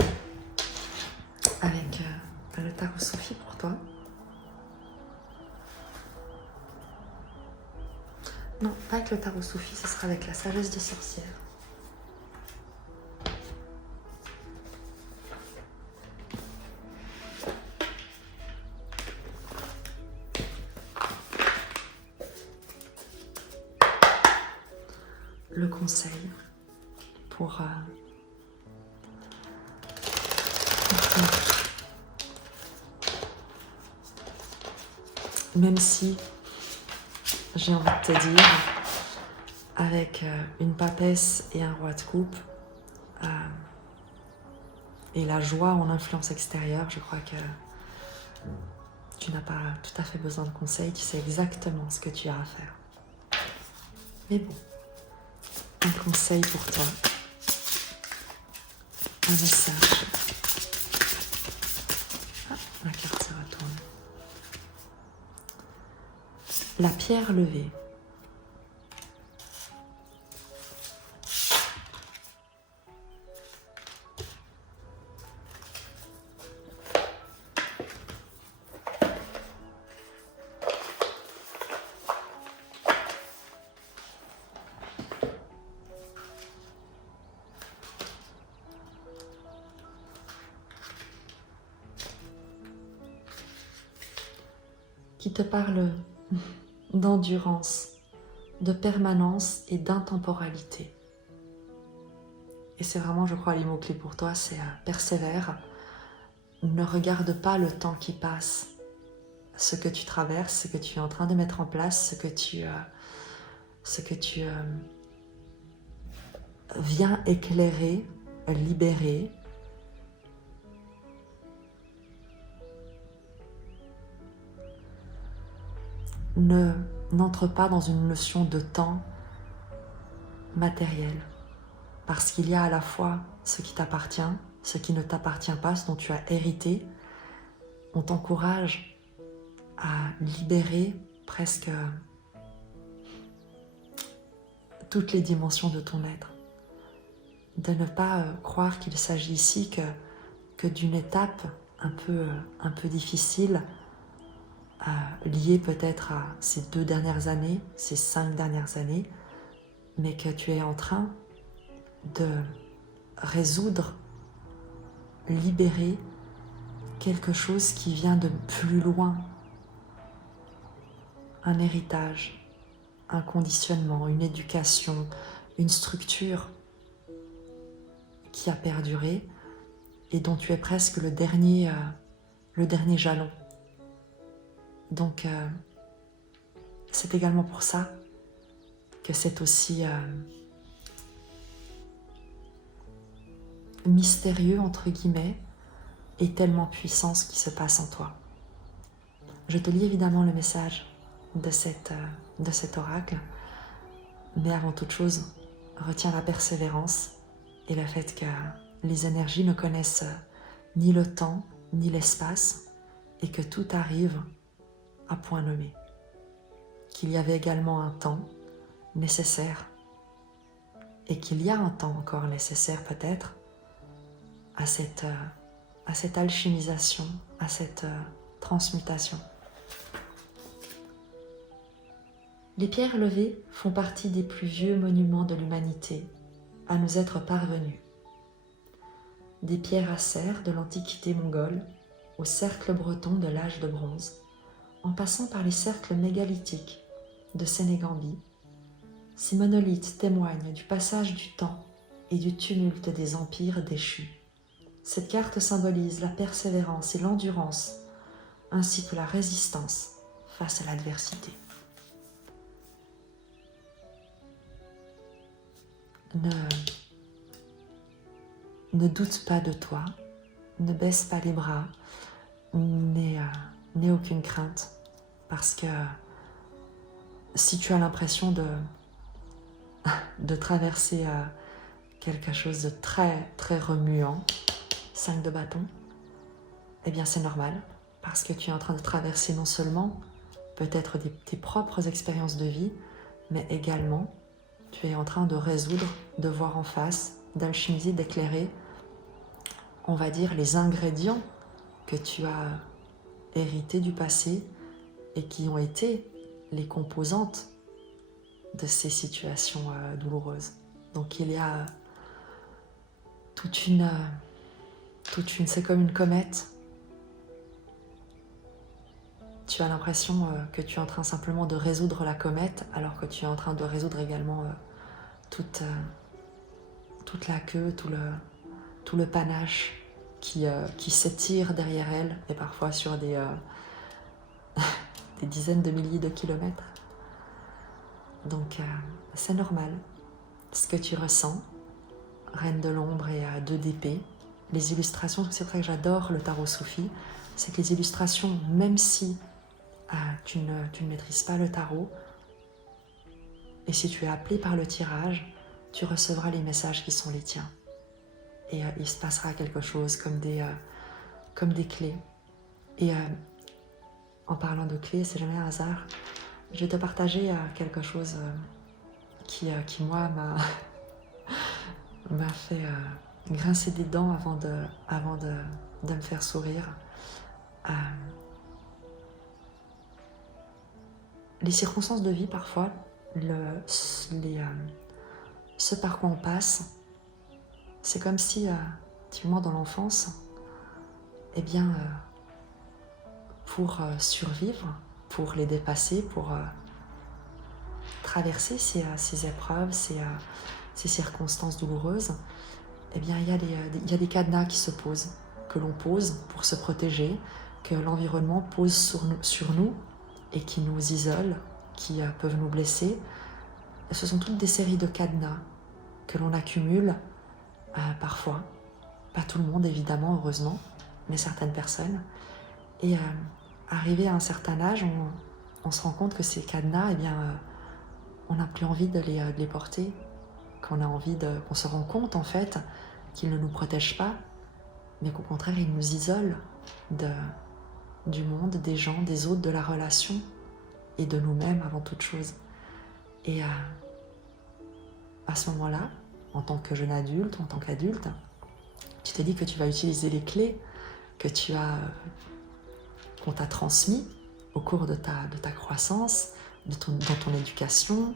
avec le tarot Sophie pour toi. Non, pas avec le tarot Sophie, ce sera avec la sagesse de sorcière. Le conseil pour même si j'ai envie de te dire, avec une papesse et un roi de coupe, et la joie en influence extérieure, je crois que tu n'as pas tout à fait besoin de conseils, tu sais exactement ce que tu as à faire. Mais bon, un conseil pour toi, un message. Ah, la carte se retourne. La pierre levée. Qui te parle d'endurance, de permanence et d'intemporalité. Et c'est vraiment, je crois, les mots-clés pour toi, c'est persévère, ne regarde pas le temps qui passe, ce que tu traverses, ce que tu es en train de mettre en place, ce que tu viens éclairer, libérer. N'entre pas dans une notion de temps matériel, parce qu'il y a à la fois ce qui t'appartient, ce qui ne t'appartient pas, ce dont tu as hérité. On t'encourage à libérer presque toutes les dimensions de ton être, de ne pas croire qu'il s'agit ici que d'une étape un peu difficile, liée peut-être à ces 2 dernières années, ces 5 dernières années, mais que tu es en train de résoudre, libérer quelque chose qui vient de plus loin, un héritage, un conditionnement, une éducation, une structure qui a perduré et dont tu es presque le dernier jalon. Donc c'est également pour ça que c'est aussi mystérieux entre guillemets et tellement puissant ce qui se passe en toi. Je te lis évidemment le message de cet oracle, mais avant toute chose, retiens la persévérance et le fait que les énergies ne connaissent ni le temps ni l'espace et que tout arrive à point nommé. Qu'il y avait également un temps nécessaire et qu'il y a un temps encore nécessaire peut-être à cette alchimisation, à cette transmutation. Les pierres levées font partie des plus vieux monuments de l'humanité à nous être parvenus. Des pierres acères de l'Antiquité mongole au cercle breton de l'âge de bronze, en passant par les cercles mégalithiques de Sénégambie, ces monolithes témoignent du passage du temps et du tumulte des empires déchus. Cette carte symbolise la persévérance et l'endurance, ainsi que la résistance face à l'adversité. Ne doute pas de toi, ne baisse pas les bras, n'aie aucune crainte, parce que si tu as l'impression de traverser quelque chose de très très remuant, 5 de bâton, eh bien c'est normal, parce que tu es en train de traverser non seulement peut-être tes propres expériences de vie, mais également tu es en train de résoudre, de voir en face, d'alchimiser, d'éclairer, on va dire, les ingrédients que tu as hérités du passé et qui ont été les composantes de ces situations douloureuses. Donc il y a toute une, c'est comme une comète. Tu as l'impression que tu es en train simplement de résoudre la comète, alors que tu es en train de résoudre également toute la queue, tout le panache qui s'étire derrière elle, et parfois sur des dizaines de milliers de kilomètres. Donc c'est normal. Ce que tu ressens, Reine de l'ombre et 2 d'épée, les illustrations, c'est vrai que j'adore le tarot soufi, c'est que les illustrations, même si tu ne maîtrises pas le tarot, et si tu es appelé par le tirage, tu recevras les messages qui sont les tiens. Et il se passera quelque chose comme des clés. Et en parlant de clés, c'est jamais un hasard, je vais te partager quelque chose qui moi, m'a fait grincer des dents avant de me faire sourire. Les circonstances de vie, parfois, ce par quoi on passe, c'est comme si, typiquement dans l'enfance, eh bien, pour survivre, pour les dépasser, pour traverser ces épreuves, ces circonstances douloureuses, eh bien, il y a des cadenas qui se posent, que l'on pose pour se protéger, que l'environnement pose sur nous et qui nous isolent, qui peuvent nous blesser. Et ce sont toutes des séries de cadenas que l'on accumule parfois. Pas tout le monde, évidemment, heureusement, mais certaines personnes. Et arrivé à un certain âge, on se rend compte que ces cadenas, eh bien, on n'a plus envie de les porter, qu'on se rend compte en fait qu'ils ne nous protègent pas, mais qu'au contraire ils nous isolent du monde, des gens, des autres, de la relation et de nous-mêmes avant toute chose. Et à ce moment-là, en tant que jeune adulte, en tant qu'adulte, tu te dis que tu vas utiliser les clés qu'on t'a transmis au cours de ta croissance, dans ton éducation,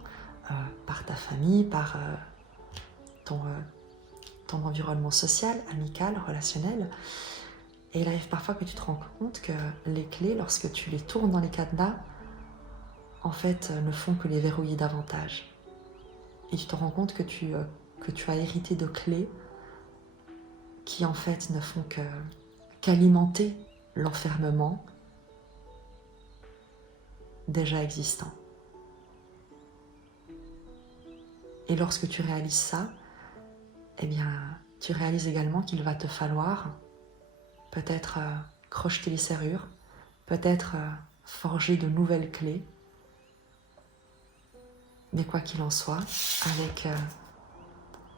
par ta famille, par ton environnement social, amical, relationnel. Et il arrive parfois que tu te rends compte que les clés, lorsque tu les tournes dans les cadenas, en fait, ne font que les verrouiller davantage. Et tu te rends compte que tu as hérité de clés qui, en fait, ne font qu'alimenter l'enfermement déjà existant. Et lorsque tu réalises ça, eh bien, tu réalises également qu'il va te falloir peut-être crocheter les serrures, peut-être forger de nouvelles clés. Mais quoi qu'il en soit, avec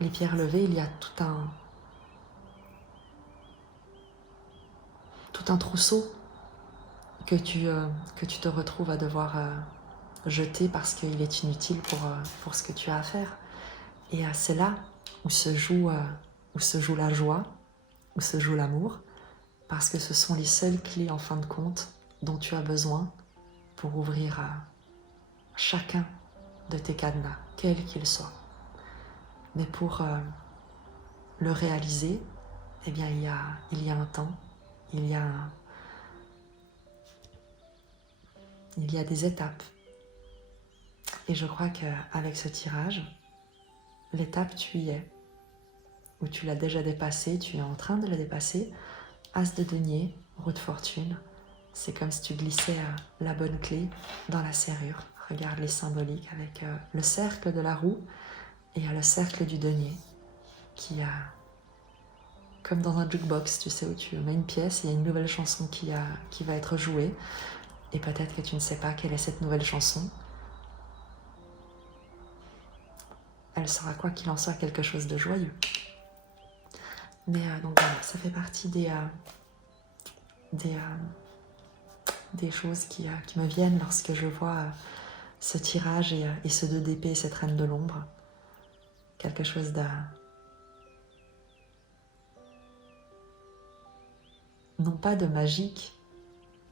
les pierres levées, il y a tout un trousseau que tu te retrouves à devoir jeter parce qu'il est inutile pour ce que tu as à faire. Et c'est là où se joue la joie, où se joue l'amour, parce que ce sont les seules clés en fin de compte dont tu as besoin pour ouvrir chacun de tes cadenas, quels qu'ils soient. Mais pour le réaliser, eh bien, il y a un temps, il y a des étapes. Et je crois qu'avec ce tirage, l'étape, tu y es, où tu l'as déjà dépassée, tu es en train de la dépasser. As de denier, roue de fortune, c'est comme si tu glissais la bonne clé dans la serrure. Regarde les symboliques avec le cercle de la roue et le cercle du denier qui a, comme dans un jukebox, tu sais, où tu mets une pièce, il y a une nouvelle chanson qui va être jouée et peut-être que tu ne sais pas quelle est cette nouvelle chanson. Elle sera, quoi qu'il en soit, quelque chose de joyeux. Mais donc voilà, ça fait partie des choses qui me viennent lorsque je vois ce tirage et ce 2 d'épée et cette reine de l'ombre. Quelque chose non pas de magique,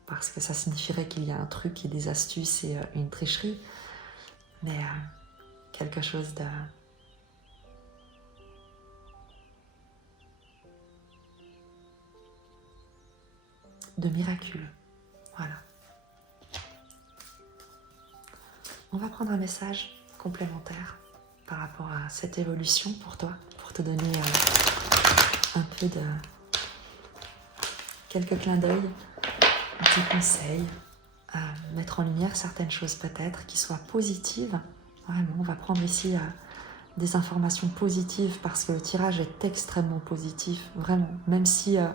parce que ça signifierait qu'il y a un truc et des astuces et une tricherie, mais quelque chose de miraculeux. Voilà. On va prendre un message complémentaire par rapport à cette évolution pour toi, pour te donner un peu de quelques clins d'œil, des conseils, à mettre en lumière certaines choses peut-être qui soient positives. Vraiment, on va prendre ici des informations positives parce que le tirage est extrêmement positif, vraiment. Même si à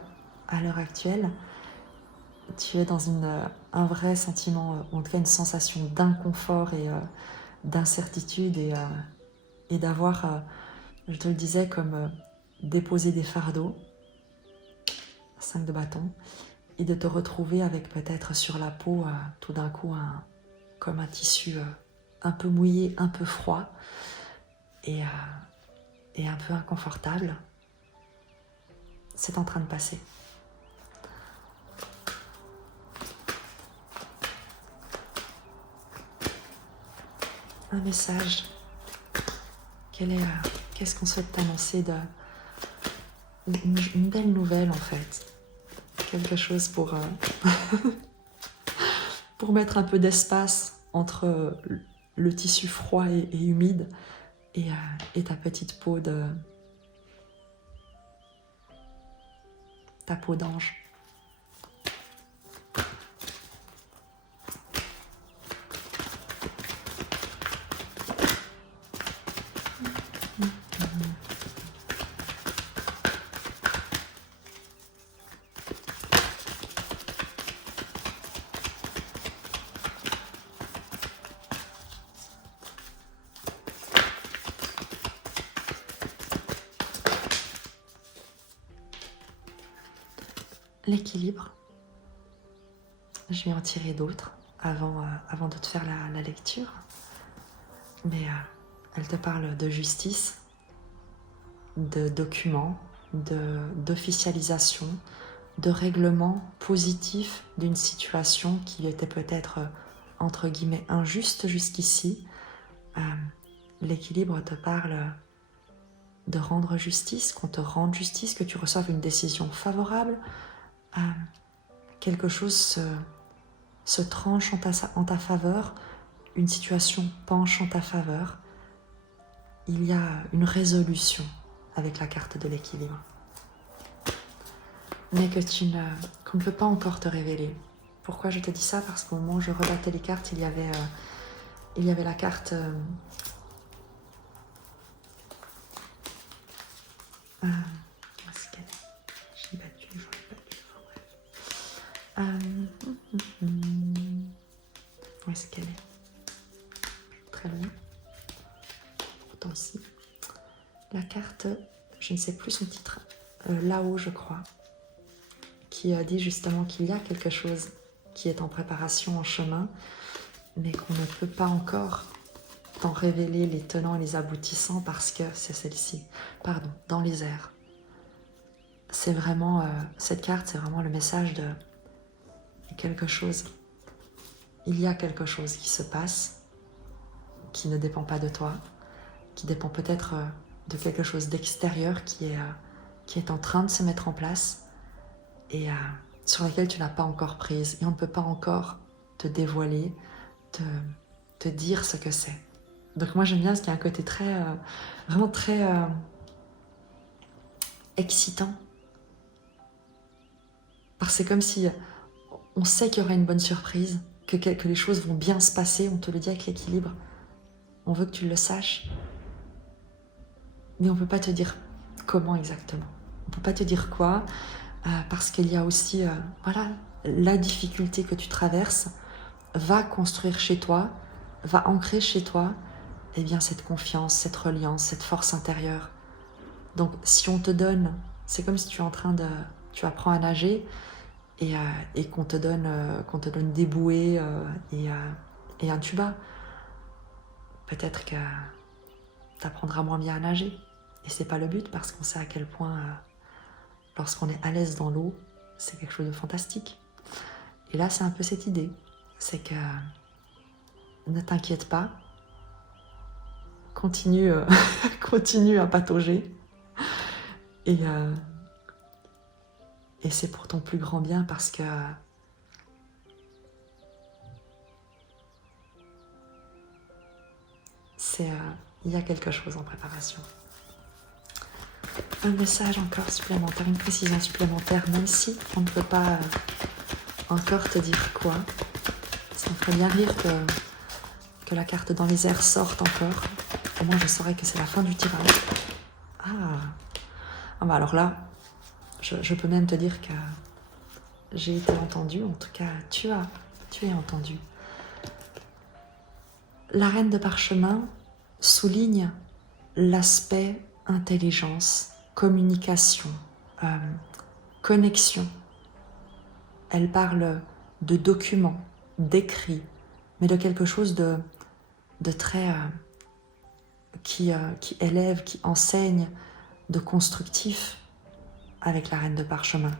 l'heure actuelle, tu es dans un vrai sentiment, en tout cas une sensation d'inconfort et d'incertitude et d'avoir, je te le disais, comme déposer des fardeaux, 5 de bâton, et de te retrouver avec peut-être sur la peau tout d'un coup comme un tissu un peu mouillé, un peu froid et un peu inconfortable. C'est en train de passer. Un message. Qu'est-ce qu'on souhaite t'annoncer une belle nouvelle en fait. Quelque chose pour mettre un peu d'espace entre le tissu froid et humide et ta petite peau ta peau d'ange. L'équilibre. Je vais en tirer d'autres avant de te faire la lecture. Mais elle te parle de justice, de documents, d'officialisation, de règlement positif d'une situation qui était peut-être entre guillemets injuste jusqu'ici. L'équilibre te parle de rendre justice, qu'on te rende justice, que tu reçoives une décision favorable. Quelque chose se tranche en ta faveur, une situation penche en ta faveur. Il y a une résolution avec la carte de l'équilibre, mais qu'on ne peut pas encore te révéler. Pourquoi je te dis ça? Parce qu'au moment où je rebattais les cartes, il y avait la carte où est-ce qu'elle est? Je l'ai battue, j'aurais battu. Où est-ce qu'elle est? Très loin. Pourtant ici. La carte, je ne sais plus son titre, là-haut je crois, qui dit justement qu'il y a quelque chose qui est en préparation, en chemin, mais qu'on ne peut pas encore t'en révéler les tenants et les aboutissants parce que c'est celle-ci, pardon, dans les airs. C'est vraiment, cette carte, c'est vraiment le message de quelque chose. Il y a quelque chose qui se passe, qui ne dépend pas de toi, qui dépend peut-être de quelque chose d'extérieur qui est en train de se mettre en place et sur laquelle tu n'as pas encore prise. Et on ne peut pas encore te dévoiler, te dire ce que c'est. Donc moi j'aime bien parce qu'il y a un côté vraiment très excitant. Parce que c'est comme si on sait qu'il y aura une bonne surprise, que les choses vont bien se passer, on te le dit avec l'équilibre. On veut que tu le saches. Mais on ne peut pas te dire comment exactement. On ne peut pas te dire quoi, parce qu'il y a aussi, voilà, la difficulté que tu traverses va construire chez toi, va ancrer chez toi, eh bien, cette confiance, cette reliance, cette force intérieure. Donc, si on te donne, c'est comme si tu apprends à nager et qu'on te donne des bouées et un tuba. Peut-être que tu apprendras moins bien à nager. Et c'est pas le but parce qu'on sait à quel point, lorsqu'on est à l'aise dans l'eau, c'est quelque chose de fantastique. Et là, c'est un peu cette idée. C'est que ne t'inquiète pas, continue à patauger. Et c'est pour ton plus grand bien parce que il y a quelque chose en préparation. Un message encore supplémentaire, une précision supplémentaire, même si on ne peut pas encore te dire quoi. Ça me ferait bien rire que la carte dans les airs sorte encore, au moins je saurai que c'est la fin du tirage. Ah, ah bah alors là, je peux même te dire que j'ai été entendue, en tout cas tu es entendue. La reine de parchemin souligne l'aspect intelligence, communication, connexion. Elle parle de documents, d'écrits, mais de quelque chose de très qui élève, qui enseigne, de constructif avec la reine de parchemin.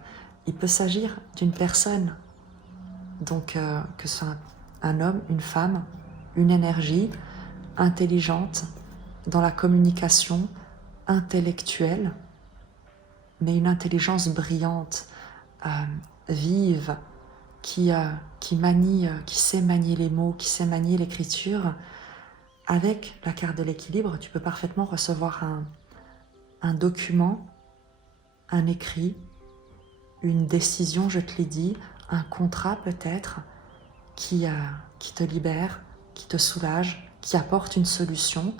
Il peut s'agir d'une personne, donc que ce soit un homme, une femme, une énergie intelligente dans la communication intellectuelle, mais une intelligence brillante, vive, qui manie, qui sait manier les mots, qui sait manier l'écriture. Avec la carte de l'équilibre, tu peux parfaitement recevoir un document, un écrit, une décision, je te l'ai dit, un contrat peut-être, qui te libère, qui te soulage, qui apporte une solution.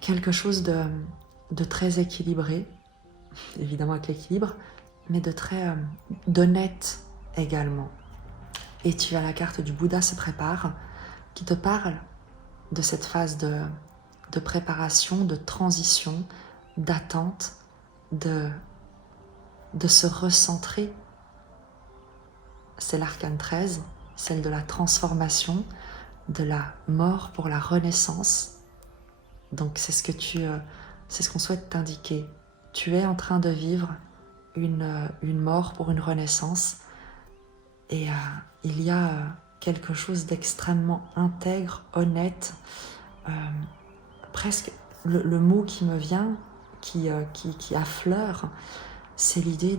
Quelque chose de très équilibré, évidemment avec l'équilibre, mais de très d'honnête également. Et tu as la carte du Bouddha se prépare, qui te parle de cette phase de préparation, de transition, d'attente, de se recentrer. C'est l'arcane 13, celle de la transformation, de la mort pour la renaissance. Donc c'est ce qu'on souhaite t'indiquer. Tu es en train de vivre une mort pour une renaissance, et il y a quelque chose d'extrêmement intègre, honnête, presque le mot qui me vient, qui affleure, c'est l'idée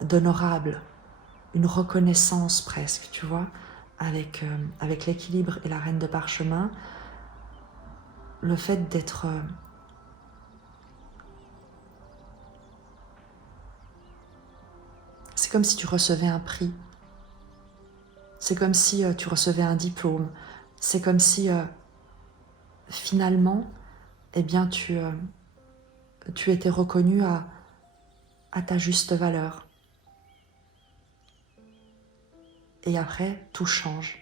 d'honorable, une reconnaissance presque, tu vois, avec l'équilibre et la reine de parchemin, le fait d'être c'est comme si tu recevais un prix, c'est comme si tu recevais un diplôme, c'est comme si finalement, eh bien, tu étais reconnu à ta juste valeur. Et après, tout change.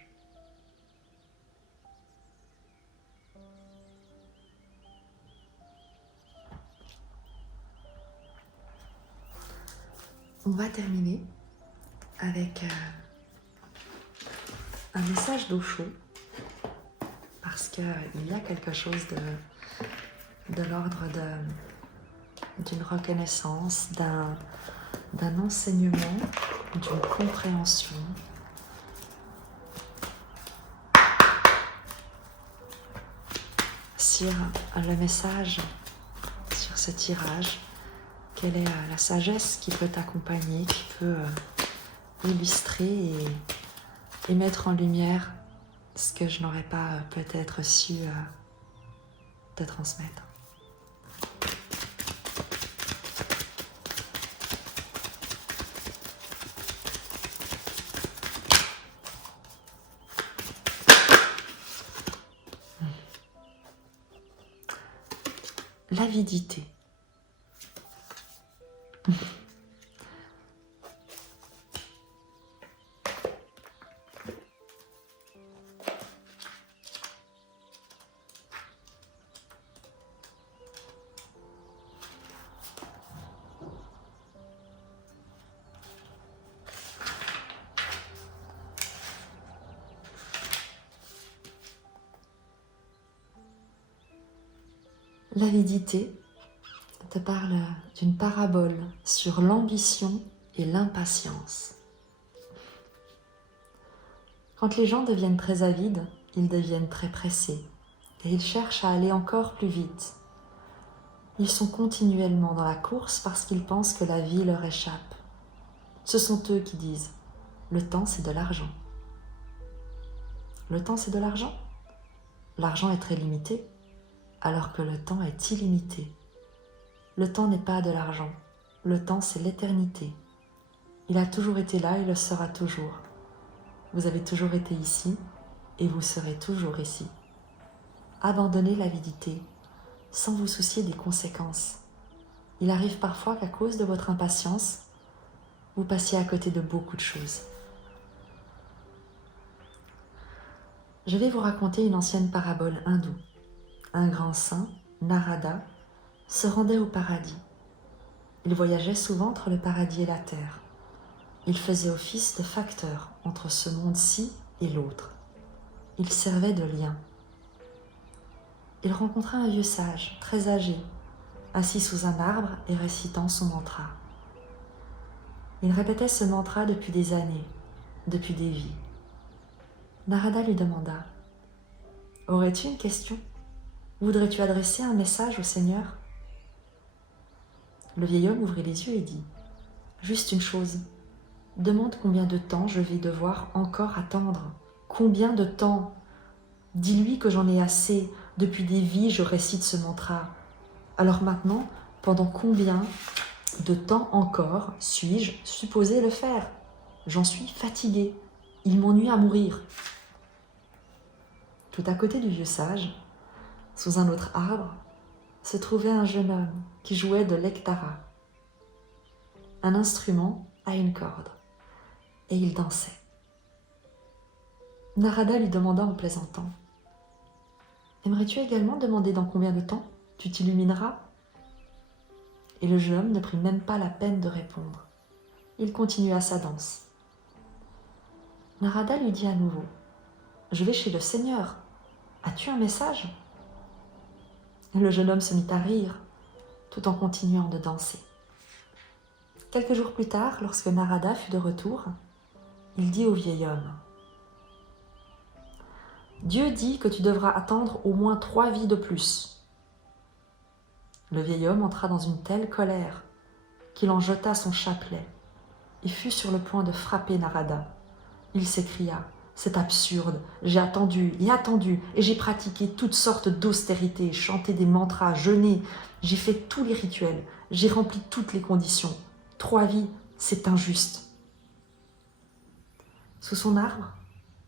On va terminer avec un message d'Osho, parce qu'il y a quelque chose de l'ordre d'une reconnaissance, d'un enseignement, d'une compréhension. Sur le message, sur ce tirage, quelle est la sagesse qui peut t'accompagner, qui peut illustrer et mettre en lumière ce que je n'aurais pas peut-être su te transmettre. L'avidité. L'avidité te parle d'une parabole sur l'ambition et l'impatience. Quand les gens deviennent très avides, ils deviennent très pressés et ils cherchent à aller encore plus vite. Ils sont continuellement dans la course parce qu'ils pensent que la vie leur échappe. Ce sont eux qui disent « le temps c'est de l'argent ». Le temps c'est de l'argent ? L'argent est très limité, alors que le temps est illimité. Le temps n'est pas de l'argent, le temps c'est l'éternité. Il a toujours été là et le sera toujours. Vous avez toujours été ici et vous serez toujours ici. abandonner l'avidité sans vous soucier des conséquences. Il arrive parfois qu'à cause de votre impatience, vous passiez à côté de beaucoup de choses. Je vais vous raconter une ancienne parabole hindoue. Un grand saint, Narada, se rendait au paradis. Il voyageait souvent entre le paradis et la terre. Il faisait office de facteur entre ce monde-ci et l'autre. Il servait de lien. Il rencontra un vieux sage, très âgé, assis sous un arbre et récitant son mantra. Il répétait ce mantra depuis des années, depuis des vies. Narada lui demanda : « Aurais-tu une question ? Voudrais-tu adresser un message au Seigneur ?» Le vieil homme ouvrit les yeux et dit : « Juste une chose. Demande combien de temps je vais devoir encore attendre. Combien de temps ? Dis-lui que j'en ai assez. Depuis des vies, je récite ce mantra. Alors maintenant, pendant combien de temps encore suis-je supposé le faire ? J'en suis fatiguée. Il m'ennuie à mourir. » Tout à côté du vieux sage, sous un autre arbre, se trouvait un jeune homme qui jouait de l'ektara, un instrument à une corde, et il dansait. Narada lui demanda en plaisantant : « Aimerais-tu également demander dans combien de temps tu t'illumineras ?» Et le jeune homme ne prit même pas la peine de répondre. Il continua sa danse. Narada lui dit à nouveau : « Je vais chez le Seigneur. As-tu un message ?» Et le jeune homme se mit à rire, tout en continuant de danser. Quelques jours plus tard, lorsque Narada fut de retour, il dit au vieil homme : « Dieu dit que tu devras attendre au moins 3 vies de plus. » Le vieil homme entra dans une telle colère qu'il en jeta son chapelet et fut sur le point de frapper Narada. Il s'écria : « C'est absurde, j'ai attendu et j'ai pratiqué toutes sortes d'austérités, chanté des mantras, jeûné, j'ai fait tous les rituels, j'ai rempli toutes les conditions. 3 vies, c'est injuste. » Sous son arbre,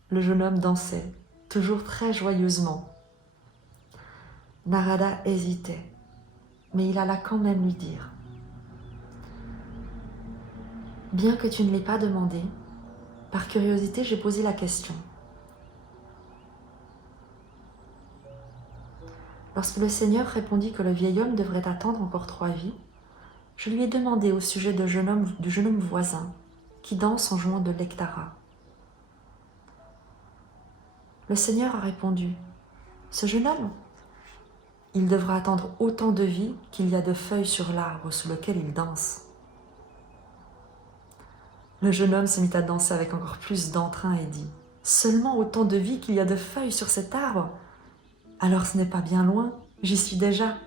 le jeune homme dansait, toujours très joyeusement. Narada hésitait, mais il alla quand même lui dire : « Bien que tu ne l'aies pas demandé, par curiosité, j'ai posé la question. Lorsque le Seigneur répondit que le vieil homme devrait attendre encore 3 vies, je lui ai demandé au sujet du jeune homme voisin qui danse en jouant de l'ektara. Le Seigneur a répondu : « Ce jeune homme, il devra attendre autant de vies qu'il y a de feuilles sur l'arbre sous lequel il danse. » Le jeune homme se mit à danser avec encore plus d'entrain et dit : « Seulement autant de vies qu'il y a de feuilles sur cet arbre ? Alors ce n'est pas bien loin, j'y suis déjà.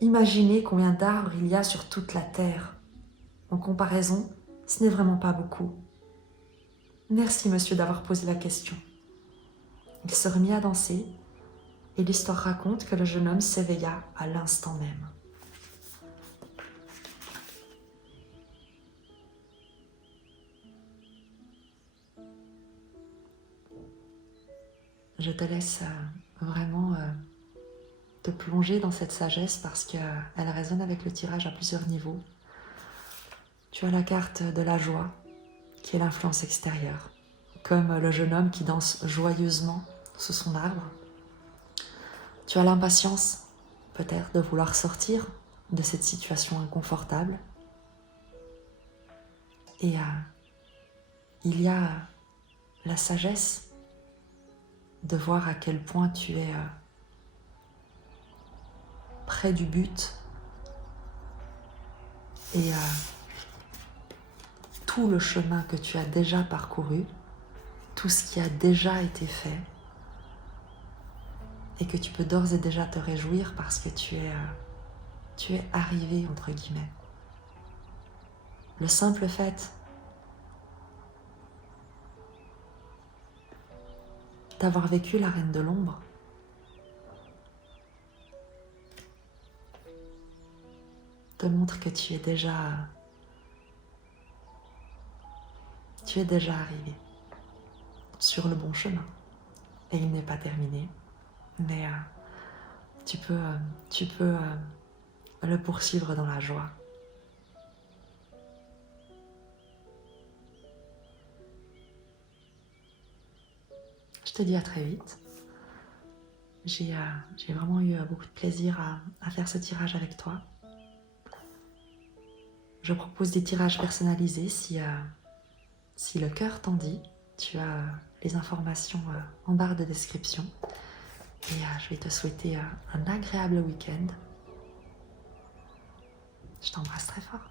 Imaginez combien d'arbres il y a sur toute la terre. En comparaison, ce n'est vraiment pas beaucoup. Merci, monsieur, d'avoir posé la question. » Il se remit à danser et l'histoire raconte que le jeune homme s'éveilla à l'instant même. Je te laisse vraiment te plonger dans cette sagesse parce qu'elle résonne avec le tirage à plusieurs niveaux. Tu as la carte de la joie, qui est l'influence extérieure, comme le jeune homme qui danse joyeusement sous son arbre. Tu as l'impatience, peut-être, de vouloir sortir de cette situation inconfortable. Et il y a la sagesse de voir à quel point tu es près du but et tout le chemin que tu as déjà parcouru, tout ce qui a déjà été fait, et que tu peux d'ores et déjà te réjouir parce que tu es arrivé, entre guillemets. Le simple fait d'avoir vécu la Reine de l'Ombre te montre que tu es déjà arrivé sur le bon chemin. Et il n'est pas terminé. mais tu peux le poursuivre dans la joie. Je te dis à très vite. J'ai vraiment eu beaucoup de plaisir à faire ce tirage avec toi. Je propose des tirages personnalisés si le cœur t'en dit. Tu as les informations en barre de description. Et je vais te souhaiter un agréable week-end. Je t'embrasse très fort.